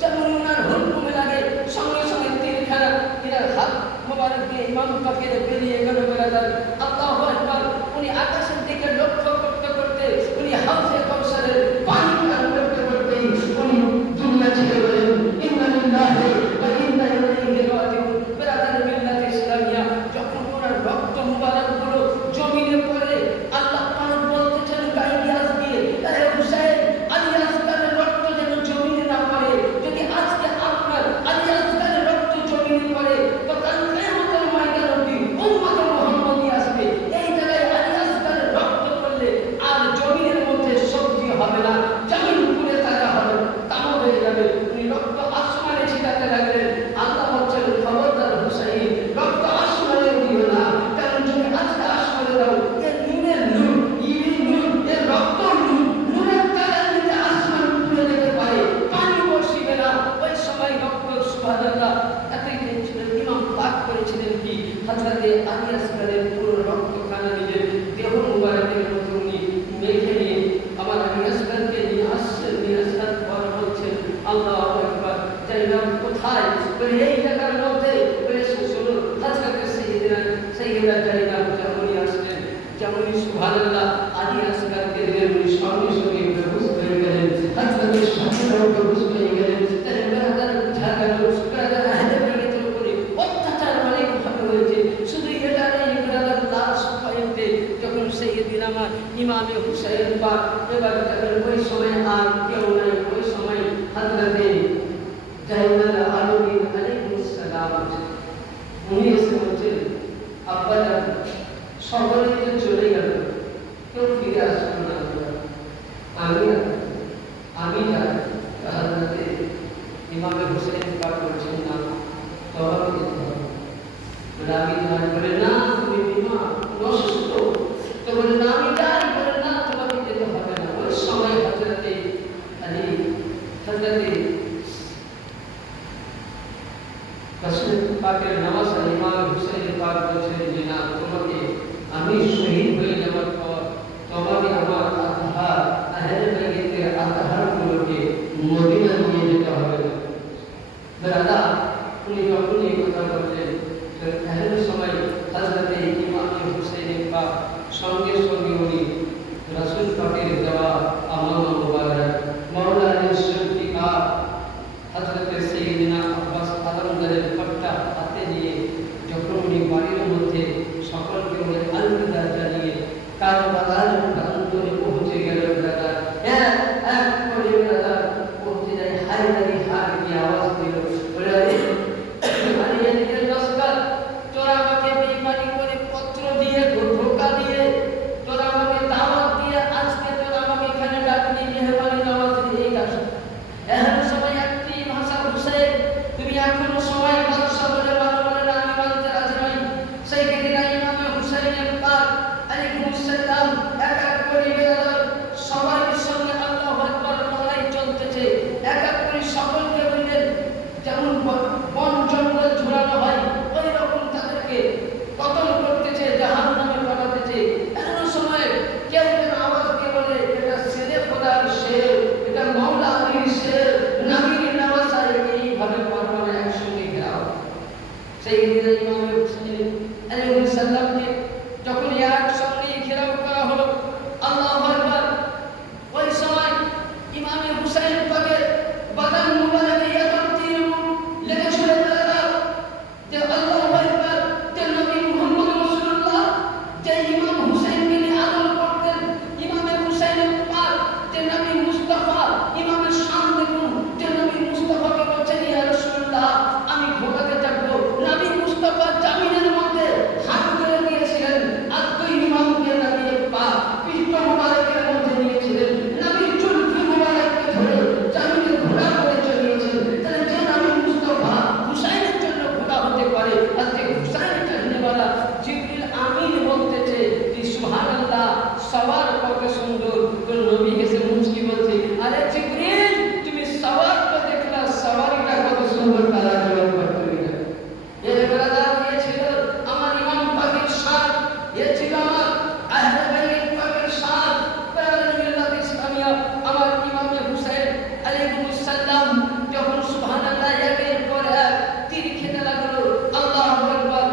যেমন ওনার হুকুমে লাগে, সঙ্গে সঙ্গে তীরখানা তীরের হাত মোবারক দিয়ে ইমাম পাকের বেরিয়ে গেল। বেরাদার আল্লাহু আকবার, উনি আকাশের দিকে লক্ষ্য করতে করতে উনি হাউজে কাউসারের পানি পান করতে করতে উনি দুনিয়া ছেড়ে গেলেন। ইন্না লিল্লাহি ওয়া ইন্না ইলাইহি রাজিউন। বেরাদার মিল্লাত ইসলামিয়া, যখন ওনার রক্ত মুবারক গুলো জমিনে পড়ে, আল্লাহ পাক বলতেছেন গাইয়াস দিয়ে, আরে হুসাইন, আলী আসগরের রক্ত যেন জমিনে না পড়ে। যদি আজকে আপনার আলী আসগরের রক্ত জমিনে পড়ে, তো কাল কিয়ামতের ময়দানে উম্মত মুহাম্মদী আসবে। এই জায়গায় আলী আসগরের রক্ত পড়লে আর জমিনের মধ্যে সবজি হবে না, জমিন পুড়ে তাজা হবে, তামা হয়ে যাবে। উনি রক্ত আসমানে ছিটাতে লাগলেন। আল্লাহ বলছেন, খবরদার হুসাইন, রক্ত আসমানে দিও না, কারণ যদি আজকে আসমানে দাও, এর নূরের নূর, ইবি নূর, এর রক্ত নূর, নূরের তারার নিচে আসমান পুড়ে যেতে পারে, পানি বর্ষিবে না। ওই সময় রক্ত, সুবহানাল্লাহ, এতই ছিলেন। ইমাম পাক করেছিলেন কি, হযরতে আলী আসগরের পুরো রক্তখানা নিজের দেহ মুবারকের মধ্যে উনি মেখে নিয়ে আমার আলী আসগরকে নিয়ে আসছেন। নিয়ে আসার পর বলছেন, আল্লাহু আকবার, যাইলাম কোথায়? বলে এই জায়গার মধ্যে। বলে শুনুন, হযরতে সাইয়্যিদা জাইনাব যেমনই আসলেন, যেমনই সুবহানাল্লাহ আলী আসগরকে দিলেন, উনি সঙ্গে সঙ্গে বেহুশ হয়ে গেলেন। হযরতে শাহজালাল বেহুশ হয়ে গেলেন। তাহলে বেরাদার বুঝা গেল, বেরাদার আহলে বাইতের উপরে অত্যাচার অনেকভাবে হয়েছে। শুধু এটা নয়, বেরাদার লাশ পাইতে যখন সাইয়্যিদিনা ইমামে হুসাইন পাক, এবার দেখেন ওই সময় আর কেউ নাই। ওই সময় হযরতে জাইনাল আবেদিন আলাইহিস সালাম উনি এসে বলছেন, আব্বাজান সকলে তো চলে গেল, কেউ ফিরে আসলো না, আমি যাই। হযরতে ইমামে হুসাইন পাক বলছেন, না, তওবা করতে হবে। বলে আমি যাই। বলে না, তুমি বিমা অসুস্থ। তো বলে না, আমি যাই। বলে না, তোমাকে যেতে হবে না। ওই সময় হযরতে আলী, হযরতে রাসূল পাকের নওয়াজা ইমাম হুসাইন পাক বলছেন যে না, তোমাকে আমি শহীদ হয়ে যাওয়ার পর তোমাকে আমার আতহার, আহলে বাইতের আতহারগুলোকে মদিনা নিয়ে যেতে হবে। বেরাদা উনি যখন এই কথা বললেন, তাহলে সময় হযরতে ইমাম হুসাইন পাক সঙ্গে সঙ্গে উনি রাসূল পাকের দেওয়া আমানত মুবারক মাওলা আলী শফিকা হযরতে সাইয়্যিদিনা আব্বাস আলমগীরের পট্টা হাতে নিয়ে যখন উনি বাড়ির মধ্যে সকলকে উনি আলবিদা জানিয়ে কারবালার প্রান্তরে পৌঁছে গেলেন। দাদা এক করে দাদা পৌঁছে যায়, হায়দারি হার কি আওয়াজ দিল। বলে আরে এদিকে লস্কর, তোরা আমাকে বেঈমানি করে পত্র দিয়ে ধোঁকা দিয়ে তোরা আমাকে দাওয়াত দিয়ে আজকে তোরা আমাকে এখানে ডাকলি, মেহমানি নওয়াজ দিয়ে এই কাজ। এখন সবাই একটি ভাষা হুসাইন, তুমি এখনো সময় বাদশা বলে মানো, বলে না আমি মানতে রাজি নই। সাইয়্যিদিনা ইমামে হুসাইনের পাক আলাইহিস সালাম এক এক করে বেরাদার সবার সঙ্গে আল্লাহু আকবার লড়াই চলতেছে। এক এক সুবহানাহু ওয়া তাআলা বরকত করেন। এই ব্রাদার ये ছিল আমার ইমাম পাকের শান, ये ছিল আমার আহলে বাইত পাকের শান। ব্রাদার মিল্লাত ইসলামিয়া আমার ইমাম হুসাইন আলাইহিস সালাম যখন সুবহানাল্লাহ একের পর এক তীর খেতে লাগলো, আল্লাহু আকবার,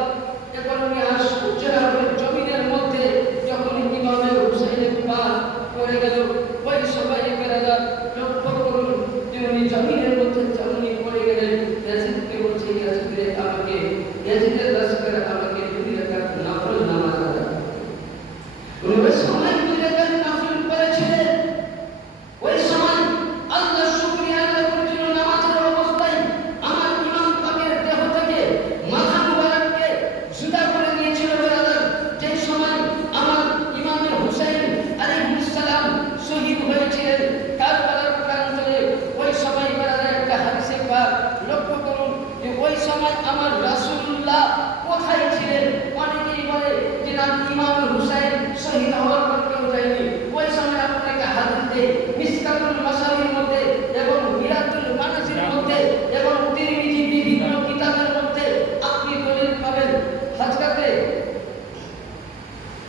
এখন মিয়াস উচ্চারণের জমিনের মধ্যে যখন ইমাম হুসাইনের পা পড়ে গেল, ওই সবাই ব্রাদার লক্ষ্য করুন যে উনি জমিনের মধ্যে যেমনি পড়ে গেলেন, ইয়াজিদকে বলছে ইয়াজিদ আমাকে, ইয়াজিদের লস্কর আমাকে 2 রাকাত নফল নামাজ আদা। উনি ওই সময় 2 রাকাত নফল করেছিলেন। ওই সময় আল্লাহ শুকরিয়া আদায় করেছিল নামাজের অবস্থায় আমার ইমাম পাকের দেহ থেকে মাথা মুবারককে জুদা করে দিয়েছিল ব্রাদার। যে সময় আমার ইমাম হুসাইন আলাইহিস সালাম শহীদ হয়েছিলেন কারবালার প্রান্তরে, ওই সময় ব্রাদার একটা হাদিসে পাক লক্ষ্য করুন যে ওই সময় আমার রাসূলুল্লাহ কোথায় ছিলেন। অনেকেই বলে যে না, ইমাম হুসাইন শহীদ হওয়ার পর কেউ যায়নি। ওই সময় আপনাকে হাদিসে মিসকাতুল মাসাবির মধ্যে এবং মিরাতুল মানাজির মধ্যে এবং তিরমিজি বিভিন্ন কিতাবের মধ্যে আপনি দলিল পাবেন। হযরতে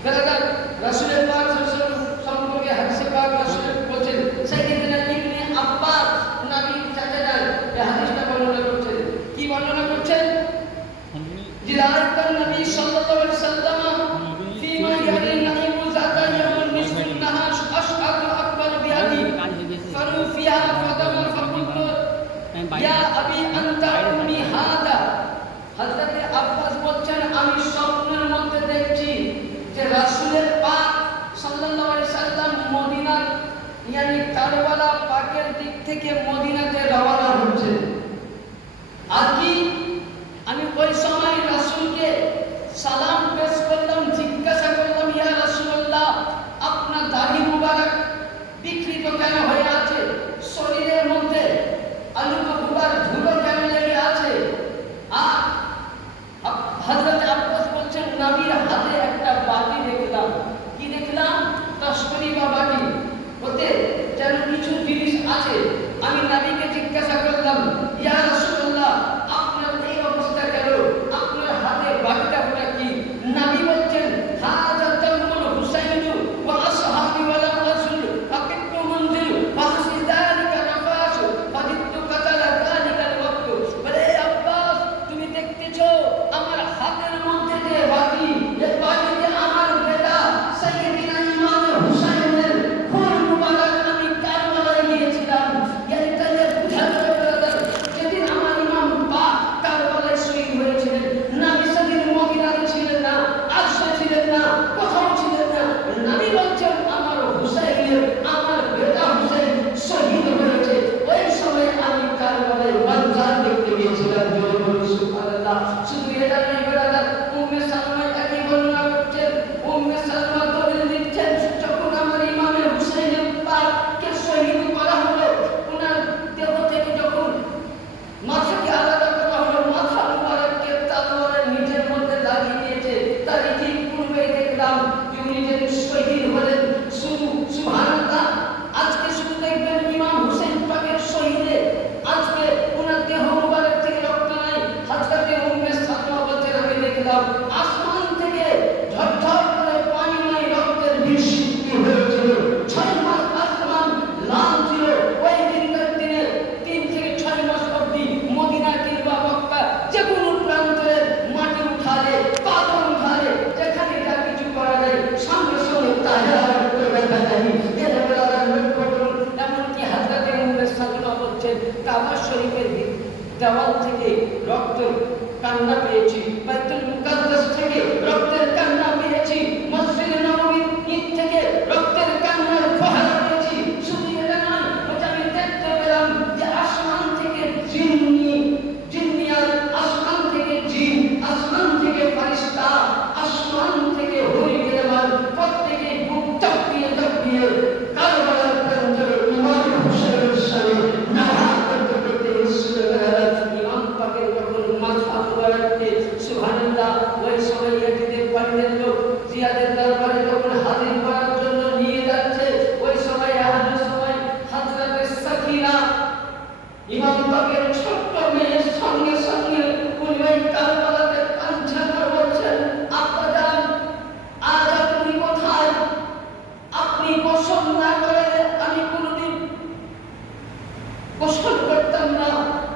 ব্রাদার রাসূলের পাক সাল্লাল্লাহু আলাইহি ওয়াসাল্লাম সম্পর্কে হাদিসে পাক রাসূল বলেন, সাইয়েদনা ইবনে আব্বাস নবীর চাচা এই হাদিসটা বর্ণনা করছেন। কি বর্ণনা করছেন? জিলাআতান নবী সাল্লাল্লাহু আলাইহি ওয়াসাল্লাম ফিমা ইয়ালিন নাইমু যাতা ইয়াউম নিসফুন নাহার আশআদু আকবার বিহাদি ফারু ফিহা ফাতামা ফাকুলতু ইয়া আবি আনতা উম্মি হাদা। হযরত আব্বাস বলছেন আমি স্বপ্নের মধ্যে দেখছি যে রাসূলের পাক সাল্লাল্লাহু আলাইহি সাল্লাম মদিনা ইয়ানি কারবালা পাকের দিক থেকে মদিনাতে রওনা হচ্ছে। আর কি আমি ওই সময় রাসূলকে সালাম পেশ করলাম, জিজ্ঞাসা করলাম ইয়া রাসূলুল্লাহ আপনার দাড়ি মুবারক বিকৃত কেন হয়ে আছে, শরীরের মধ্যে আলুকা গুবার ধুলো কেন লেগে আছে। আর হযরত আব্বাস বলছেন নবীর হাতে একটা বাটি দেখলাম। কি দেখলাম? তসবি বা বাটি, ওতে যেন কিছু জিনিস আছে। আমি নবীকে জিজ্ঞাসা করলাম ইয়া রাসূলুল্লাহ আপনার এই অবস্থা কেন, আপনার হাতে বাটিটা ওটা কি? নবী বলছেন হাযা দামুল হুসাইন ওয়া আসহাবি ওয়া লা রাসূল আকিতু মুনজিল ফাহসি যালিকা নাফাস ফাদিতু কাতালা যালিকা ওয়াক্ত। বলে আব্বাস তুমি দেখতেছো আমার হাতের মধ্যে যে বাটি, এই বাটিতে আমার বেটা সাইয়েদনা ইমাম হুসাইনের খুন মুবারক আমি কারবালায় গিয়েছিলাম। এইটাকে বুঝাতে হবে যেদিন আমার ইমাম পাক কারবালায় শহীদ হয়েছিলেন, নবী সেদিন মদিনাতে ছিলেন না, আরশে ছিলেন না, কোথাও ছিলেন না। নবী বলছেন আমার হুসাইনের, আমার বেটা হুসাইন শহীদ হয়েছে। ওই সময় আমি কারবালায় মঞ্জার দেখতে গিয়েছিলাম। জয় বলুন সুবহানাল্লাহ। শুধু এটা নয় ব্রাদার, উম্মে সালমা একই বর্ণনা করছেন। উম্মে সালমা দলিল দিচ্ছেন যখন আমার ইমাম হুসাইনের পাককে শহীদ করা হলো, ওনার দেহ থেকে যখন মাথাকে আলাদা করা হলো, মাথা মুবারককে তলোয়ারের নিচের মধ্যে লাগিয়ে দিয়েছে। তার ঠিক পূর্বেই দেখলাম যে উনি যে শহীদ হলেন। শুধু সুবহানাল্লাহ, আজকে শুধু দেখবেন ইমাম হুসাইন পাকের শহীদে আজকে ওনার দেহ মুবারক থেকে রক্ত নাই। হযরত উম্মে সালমা বলছেন আমি দেখলাম আসমান থেকে ঝরঝর করে পানি নাই, রক্তের বৃষ্টি হয়েছিল। 6 মাস আসমান লাল ছিল। ওই দিনকার দিনে 3 থেকে 6 মাস অবধি মদিনা কিংবা মক্কা যে কোনো প্রান্তরে মাটি উঠালে, পাথর উঠালে, যেখানে যা কিছু করা যায় সঙ্গে সঙ্গে তাজা করে দেখা যায়। এর বেলা লক্ষ্য করুন, এমনকি হযরত উম্মে সালমা বলছেন কাবা শরীফের দেওয়াল থেকে রক্ত কান্না পেয়েছি, বাইতুল মুকাদ্দাস থেকে রক্তের কান্না পেয়েছি, মসজিদে নববীর ঈদ থেকে রক্তের কান্নার ফোয়ারা পেয়েছি। শুধু এটা নয়, ওটা আমি দেখতে পেলাম যে আসমান থেকে জিন্নিয়াত, আসমান থেকে জিন, আসমান থেকে ফেরেশতা, আসমান থেকে হরিকেরামান প্রত্যেকে বুক চাপিয়ে চাপিয়ে কারবালার প্রান্তরে ইমাম হুসাইনের সামনে নামাজ পড়তে পড়তে ইমাম পাকের যখন মাথা মুবারককে সুবহানাল্লাহ ওই সময় ইয়াজিদের বাড়ির লোক জিয়াদের দরবারে যখন হাজির করার জন্য নিয়ে যাচ্ছে, ওই সময় হযরত সাকিনা ইমাম পাকের ছোট্ট মেয়ে সঙ্গে সঙ্গে উনি ওই কারবালাতে কাঁদছেন আর বলছেন, আব্বা জান, আজ আপনি কোথায়? আপনি গোসল না করলে আমি কোনোদিন গোসল করতাম না,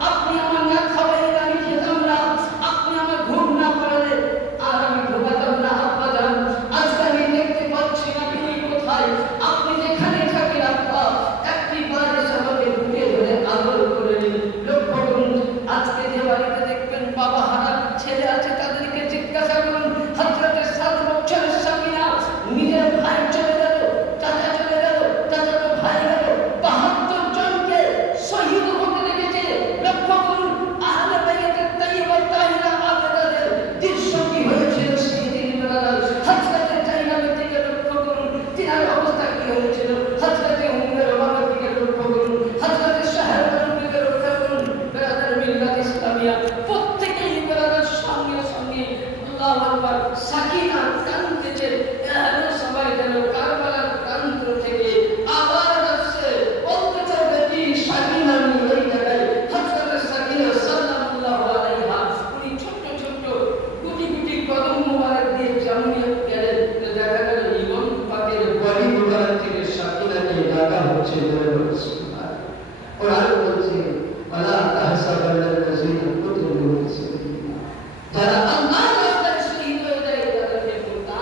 আপনি আমার না খাওয়াইলে আমি খেতাম না, আপনি আমার ঘুম না করালে আর আমি ঘুমাতাম না। আব্বা জান, আজকে আমি দেখতে পাচ্ছি না আপনি কোথায়, আপনি যেখানে থাকেন আব্বা, একটি বার এসে আমাকে বুকে ধরে আদর করে নিন। লক্ষ্য করুন, আজকে যে বাড়িতে দেখবেন বাবা হারা ছেলে আছে, তাদেরকে জিজ্ঞাসা করুন, হযরতে 7 বছরের সাকিনা নিজের ভাই চলে গেল, চাচা চলে গেল, চাচাতো ভাই গেল, 72 জনকে শহীদ হতে দেখেছে। লক্ষ্য করুন, আহলে বাইতের তাইয়্যিবা তাহিরা আবেদাদের দৃশ্য কি হয়েছিল সেই দিন বেলায়। হযরতে জাইনাবের দিকে লক্ষ্য করুন, তিনার অবস্থা কি হয়েছিল। হযরতে উম্মুল বাবার দিকে লক্ষ্য করুন, হযরতে শাহরানের দিকে লক্ষ্য করুন। বেরাদার মিল্লাত ইসলামিয়া প্রত্যেকেই বেরাদার সঙ্গে সঙ্গে আল্লাহু আকবার সাকিনা কাঁদতেছে। এহলো সবাই যেন কারবালার প্রান্ত থেকে আওয়াজ আসছে, বলতেছে বেটি সাকিনা ওই জায়গায়। হযরতে সাকিনা সাল্লাল্লাহু আলাইহা উনি ছোট্ট ছোট্ট গুটি গুটি কদম মোবারক দিয়ে জামিয়ে গেলেন। দেখা গেল ইমাম পাকের বডি মোবারক থেকে সাকিনাকে ডাকা হচ্ছে। সুবহানাল্লাহ। কোরআন বলছে, ওয়ালা তাহসাবান্নাল্লাযীনা কুতিলু ফি সাবিলিল্লাহ, যারা আল্লাহর রাস্তায় শহীদ হয়ে যায় তাদেরকে মুর্দা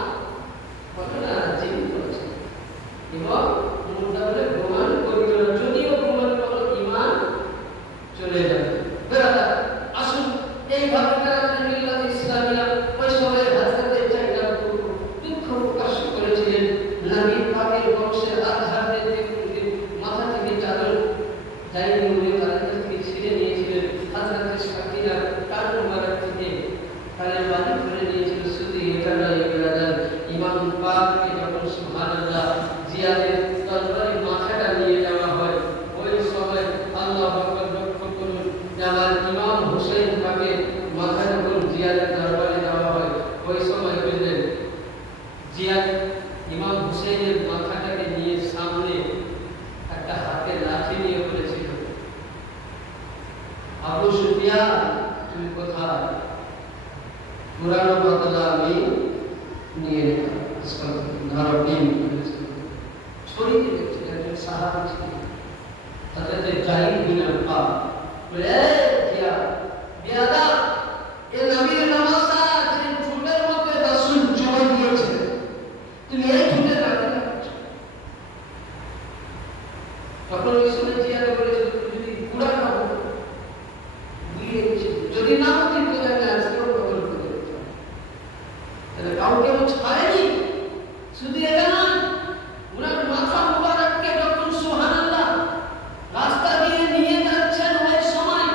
বলে না, জীবিত আছে। এবং মুর্দা বলে প্রমাণ করিল না, যদিও প্রমাণ করো ঈমান চলে যাবে। বেরাদার আসুন, এইভাবে বেরাদার মিল্লাত ইসলামিয়া ওই সময় হযরতে জাইনাব দুঃখ প্রকাশ করেছিলেন। নবী পাকের বংশের আধারদের মাথা থেকে চাদর যায়নি, উনি তাদের কাছ থেকে ছিঁড়ে নিয়েছিলেন। হযরতে সাকিনা কান মোবারক থেকে কানের বালি করে নিয়েছিল। শুধু এটা নয় বেরাদার, ইমাম পাককে যখন সুবহানাল্লাহ জিয়াদের তরবারি মাথাটা নিয়ে যাওয়া হয়, ওই সময় আল্লাহু আকবার লক্ষ্য করুন, আমার ইমাম হোসেন পাকে মাথা যখন জিয়াদের দরবারে যাওয়া হয়, ওই সময় বুঝলেন জিয়াদ ইমাম হোসেনের মাথাটাকে নিয়ে সামনে একটা হাতে লাঠি নিয়ে বলেছিল, আবু সুফিয়ান তুমি কোথায়? পুরানো বদলা আমি নিয়ে ছড়িয়ে দিয়েছিলেন। একজন সাহাবী ছিলেন হযরতে জাহিদ বিন আরকাম, বলে বিয়াদা এ নবীর নামাজটা যে ঝুটের মধ্যে রাসূল জমা দিয়েছেন, তুমি এই ঝুটের রাখতে পারছো। তখন ওই সময় জিয়াদ বলেছিল, তুমি যদি পুরা না হতো যদি না হতো বোঝাবে আজকেও কবর করে দিত। তাহলে কাউকে ও ছাড়েনি। শুধু এটা নয়, ওনার মাথা মুবারককে যখন সুবহানাল্লাহ রাস্তা দিয়ে নিয়ে যাচ্ছেন, ওই সময়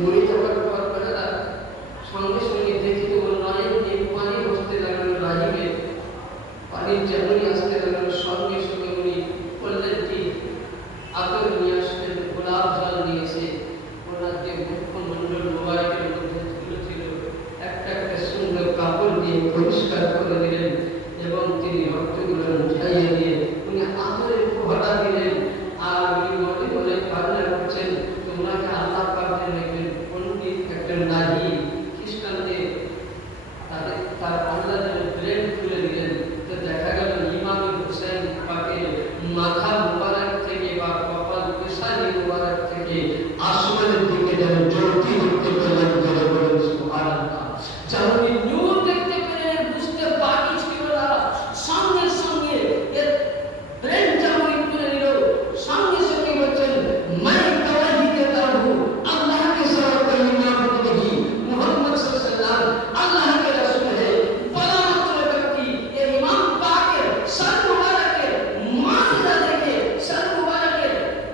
মরে যাওয়ার পর বেলা সঙ্গে সঙ্গে দেখি তো নয় যে পানি বসতে লাগলো রাহিবে, পানির যেমনই আসতে লাগলো সঙ্গে সঙ্গে উনি বললেন কি আতর নিয়ে আসলেন, গোলাপ জল নিয়েছে, ওনার যে মুখ্যমন্ডল মোবাইলের মধ্যে ছিল একটা একটা সুন্দর কাপড় দিয়ে পরিষ্কার করে দিলেন এবং তিনি রক্তগুলো উঠাইয়ে দিয়ে উনি আতরের ফোঁটা দিলেন। আর উনি মনে মনে কান্না করছেন, তোমরাকে আল্লাহ পাবেন একজন পণ্ডিত, একজন নারী খ্রিস্টানদের তার আল্লাহ যেন ব্রেন খুলে দিলেন। তো দেখা গেল ইমাম হুসেন পাকের মাথা মুবারক থেকে বা কপাল পেশানি মুবারক থেকে আসমানের দিকে যেন জ্যোতি দেখতে পেলেন, যেন বলেন সুবহানাল্লাহ। যেমন নূর দেখতে পেলেন, বুঝতে বাকি ছিল না, সঙ্গে সঙ্গে এর ব্রেন যেমন খুলে নিল, সঙ্গে সঙ্গে বলছেন मैं गवाही देता हूँ अल्लाह के सिवा कोई माबूद नहीं, मोहम्मद सल्लल्लाहु अलैहि वसल्लम अल्लाह के रसूल है। बड़ा मात्र व्यक्ति ये इमाम पाक के सर मुबारक के मुआजिजा देखे, सर मुबारक के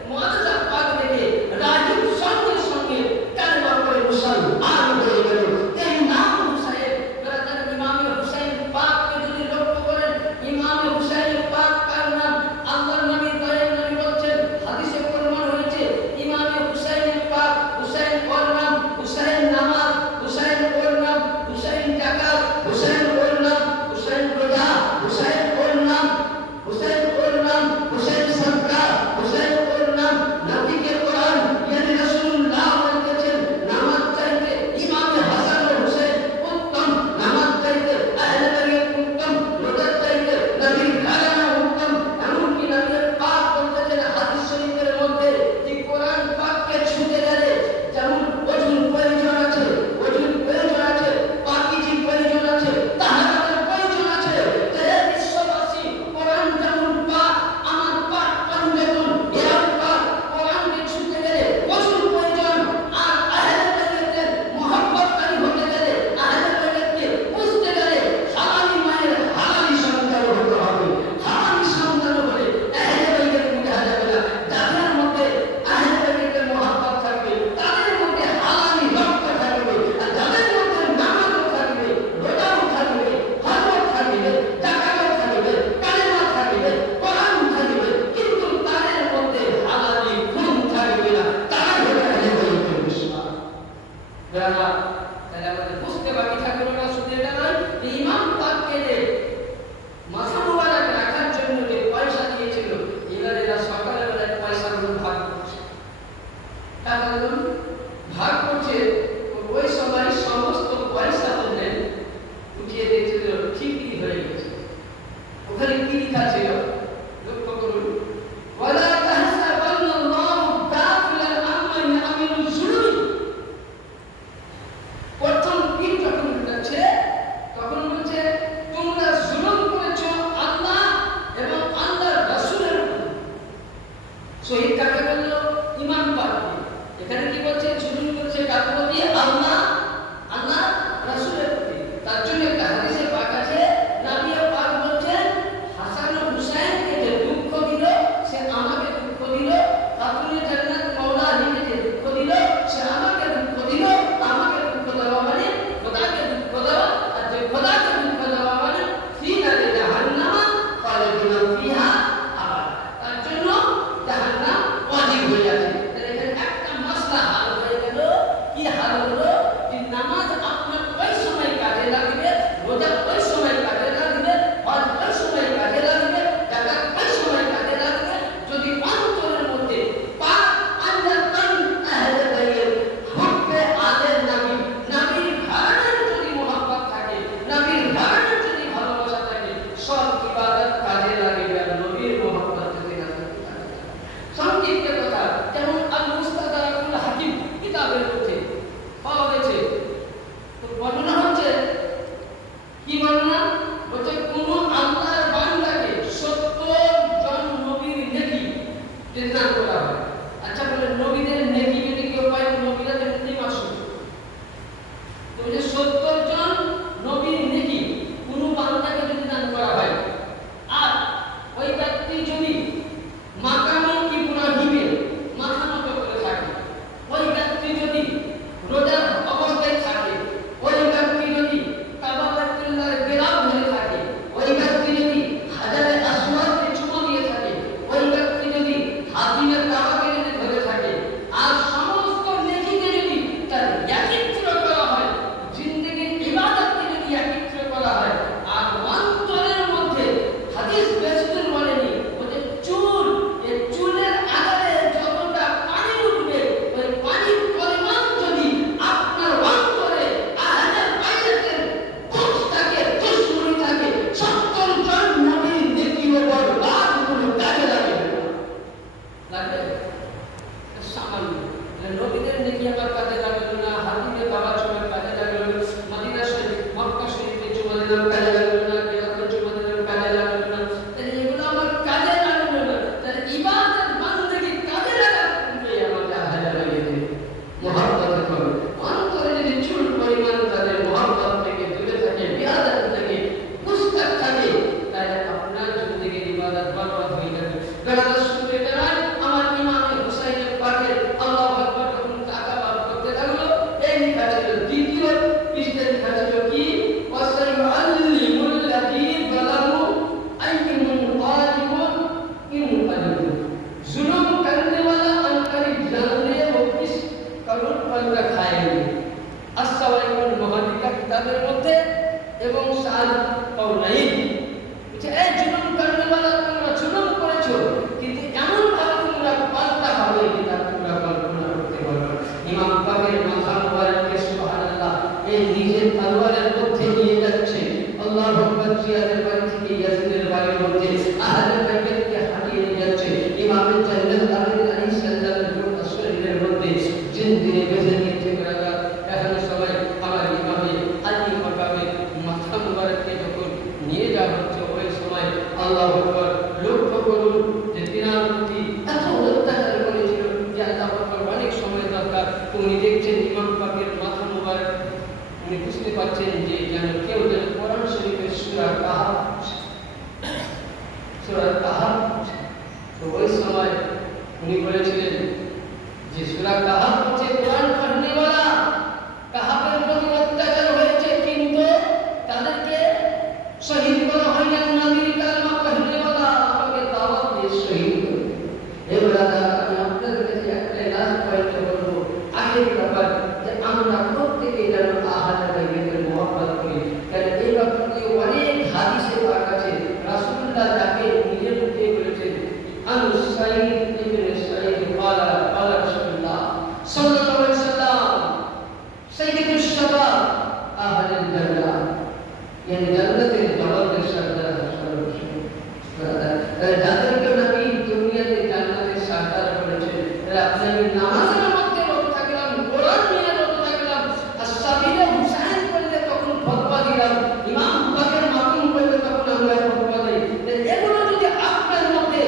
मुआजिजा पाक देखे राहिब संगे संगे कलमा पढ़े मुसलमान হয়ে গেল। এই ইমাম হুসাইন ব্রাদার ইমাম হুসাইন পাক কে যদি লক্ষ্য করেন, ইমাম হুসাইন পাক কার নাম আল্লাহর নবী দয়ার নবী বলছেন, হাদিসে প্রমাণ হয়েছে ইমাম হুসাইন পাক, হুসাইন ওর নাম, হুসাইন নামাজ, হুসাইন ওর নাম, হুসাইন জাকাত, হুসাইন ওর নাম, হুসাইন রোজা, হুসাইন ওর নাম, হুসাইন ওর নাম, হুসাইন সদকা, হুসাইন ওর নাম। নবীকে কোরআন ইয়ানি রাসূলুল্লাহ বলতেছেন নামাজ চাইতে ইমাম হাসান ও হুসাইন উত্তম, নামাজ চাইতে আহলে বাইত উত্তম, রোজা চাইতে নবীর ঘরানা উত্তম। এমনকি নবী পাক বলতেছেন হাদিস শরীফের মধ্যে যে কোরআন পাককে ছুঁতে গেলে যেমন ওজুর প্রয়োজন আছে, ওজুর প্রয়োজন আছে, পাকিজি প্রয়োজন আছে, তাহারাতের প্রয়োজন আছে। হে বিশ্ববাসী, কোরআন যেমন পাক, আমার পাক কোরআন যেমন এরকম পাক, কোরআনকে ছুঁতে গেলে ওজুর প্রয়োজন। আর আহলে বাইতের মুহাব্বতকারী হতে গেলে, আহলে বাইতকে বুঝতে গেলে হালালি মায়ের হালালি সন্তান হতে হবে। হালালি সন্তান হলে আহলে বাইতের বোঝা যাবে না। যাদের মধ্যে আহলে বাইতের মুহাব্বত থাকবে তাদের মধ্যে হালালি রক্ত থাকবে, আর যাদের মধ্যে নামাজও থাকবে, রোজাও থাকবে, হজও থাকবে, যাকাতও থাকবে, কালেমা থাকবে, কোরআন থাকবে, কিন্তু তাদের মধ্যে হালালি খুন থাকবে না। তারা হলো আহলে বাইতের দুশমন। বেলা তাহলে আমাদের বুঝতে বাকি থাকলো না, শুধু এটা নয়, ইমাম পাককে যে মাথা মুবারক রাখার জন্য যে পয়সা দিয়েছিল, এরা সকালবেলায় পয়সাগুলো ভাগ করছে, টাকাগুলো ভাগ করছে। ওই সময় সমস্ত পয়সা বললেন উঠিয়ে দিয়েছিল, ঠিকই হয়ে গেছে। ওখানে কি লেখা ছিল লক্ষ্য করুন, ওয়ালা তাহসাবান্নাল্লাহু গাফিলান আম্মা ইয়ামিলুল জুলুম। প্রথম দিন যখন যাচ্ছে তখন বলছে তোমরা জুলুম করেছো আল্লাহ এবং আল্লাহর রাসূলের উপর। শহীদ কাকে বলল? ইমাম পাককে। এখানে কি বলছে? জুলুম করেছে কার প্রতি? আল্লাহ, আল্লাহ রাসূলের প্রতি। তার জন্য একটা হাদিসে পাক আছে, নবী পাক বলছেন হাসান ও হুসাইনকে যে দুঃখ দিল সে আমাকে দুঃখ দিল, খাতুনে জান্নাত মাওলা আলীকে যে দুঃখ দিল সে আমাকে দুঃখ দিল। আমাকে দুঃখ দেওয়া মানে খোদাকে দুঃখ দেওয়া, আর যে খোদাকে দুঃখ দেওয়া মানে ফিনারে জাহান্নাম খালিদিনা ফিহা আবাদা। তার জন্য জাহান্নাম ওয়াজিব হয়ে যাচ্ছে। তাহলে এখানে একটা মাসলা হাল হয়ে গেল। কি হাল হলো? যে নামাজ আপনার ওই সময় কাজে লাগবে, রোজা ওই সময় কাজে লাগবে, হজ ওই সময় কাজে লাগবে, যাকাত ওই সময় কাজে লাগবে, যদি অন্তরের মধ্যে পাক আল্লাহর আহলে বাইত হুব্বে আলের নবী, নবীর ঘরানার যদি মুহাব্বত থাকে, নবীর ঘরানার যদি ভালোবাসা থাকে, সব ইবাদত কাজে লাগবে। আর নবীর মুহাব্বত যদি না থাকে সংক্ষিপ্ত কথা, যেমন আল মুস্তাদরাকুল হাকিম কিতাবের মধ্যে পাওয়া এবং সাদ কওলাইন যে এই জুলুম করনেওয়ালা তোমরা জুলুম করেছো, কিন্তু এমন ভাবে তোমরা পাল্টা হবে যেটা তোমরা কল্পনা করতে পারবে না। ইমাম পাকের মাথা মুবারককে সুবহানাল্লাহ এই নিজের তলোয়ারের মধ্যে নিয়ে যাচ্ছে। আল্লাহু আকবার। জিয়াদের বাড়ি থেকে ইয়াজিদের বাড়ির মধ্যে আহলে বাইতকে হাঁটিয়ে নিয়ে যাচ্ছে। ইমামের জান্নাত আলাইহিস সালামের গোটা শরীরের মধ্যে জিন্দিরে বেঁধে নিয়েছে। এখন সবাই আমার ইমামে আলী মাকামে মাথা মুবারককে যখন নিয়ে যাওয়া হচ্ছে, ওই সময় আল্লাহু আকবার লক্ষ্য করুন যে তিনার প্রতি এত অত্যাচার করেছিল যে আল্লাহ আকবার অনেক সময় দরকার। উনি দেখছেন ইমাম পাকের মাথা মুবারক, উনি বুঝতে পারছেন যে যেন কেউ যেন কোরআন শরীফের সূরা কাহাফ তো ওই সময় উনি বলেছিলেন যে সূরা কাহাফ হচ্ছে কোরআন পড়নেওয়ালা, কাহাফের প্রতি অত্যাচার হয়েছে কিন্তু তাদেরকে শহীদ করা হয়নি। নবীর কালমা পড়নেওয়ালা আমাকে দাওয়াত দিয়ে শহীদ করে। এবার আমি আপনাদের কাছে একটা লাস্ট পয়েন্ট বলবো, আখেরি ব্যাপার যে আমরা প্রত্যেকেই যেন আহলে বাইতের মহব্বত করি। কারণ এই ব্যাপারে অনেক হাদিসে পাক আছে, রাসূলুল্লাহ যাকে নিজের মুখে বলেছেন আনু সাইদ ইবনে সাইদ ক্বালা ক্বালা রাসূলুল্লাহ সাল্লাল্লাহু আলাইহি ওয়াসাল্লাম সাইয়্যিদুশ শাবাব আহলিল জান্নাহ, yani জান্নাতের জওয়ানদের সরদার যাদেরকে নবী দুনিয়াতে জান্নাতের সরদার করেছেন। আপনি নামাজের মধ্যে রত থাকলাম, কোরআন নিয়ে রত থাকলাম, আস-সাবিলে হুসাইন করলে তখন ফতোয়া দিলাম, ইমাম পাকের মাতুম করলে তখন আমরা ফতোয়া দেই। এগুলো যদি আপনার মধ্যে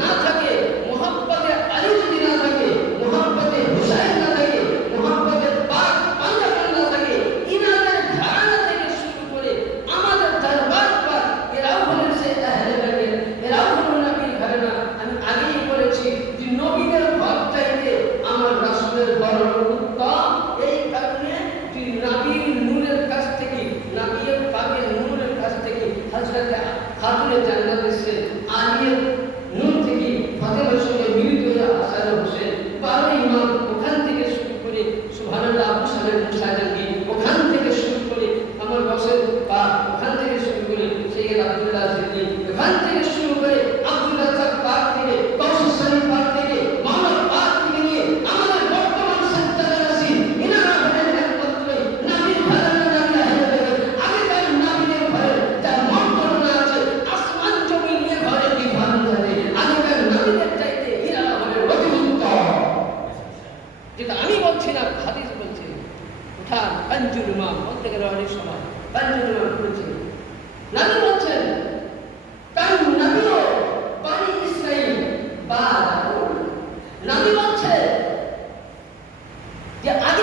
না থাকে, মুহাব্বতে আলী যদি না থাকে, মুহাব্বতে হুসাইন না থাকে, মুহাব্বতে পাক পাঞ্জাবি না থাকে, ইনাদের ধারণা থেকে শুরু করে আমাদের দরবার পাক এরাও হলেন সে আহলে বাইত, এরাও হলেন নবীর ঘরানা। আমি আগেই বলেছি যে নবীদের ঘর চাইতে আমার রাসূলের ঘর উত্তম। এই কারণে যে নবীর নূরের কাছ থেকে, নবীর পাকের নূরের কাছ থেকে হযরত খাতুনে জান্নাত এসে আলীর নূর থেকে ফাতেমার সঙ্গে মিলিত হয়ে হাসান হোসেন 12 ইমাম, ওখান থেকে শুরু করে সুবহানাল্লাহ আবু সালেহ মুসাজানগি, ওখান থেকে শুরু করে আমার বসের পাক, ওখান থেকে শুরু করে সৈয়দ আব্দুল্লাহ সিদ্দিক, ওখান থেকে শুরু করে আব্দুল রাজ্জাক পাক থেকে, কৌশল শরীফ পাক থেকে, মাওলানা পাক থেকে নিয়ে আমাদের বর্তমান সত্তার রাসি ইনারা হলেন একমাত্র নবীর ঘরানা, নবী আহলে বাইত। আগেকার নবীদের ঘরে যার মর্যাদা আছে আসমান জমিন নিয়ে ঘরে বিধান জানে, আগেকার নবীদের চাইতে ইনারা হলেন অতি উত্তম। যেটা আমি বলছি না, হাদিস বলছে। উঠান পাঞ্জুল ইমাম বলতে গেলে অনেক সময় পাঞ্জুল ইমাম করেছে। নবী বলছেন কান নবীও বানি ইসরাঈল বাদ, নবী বলছে যে আগে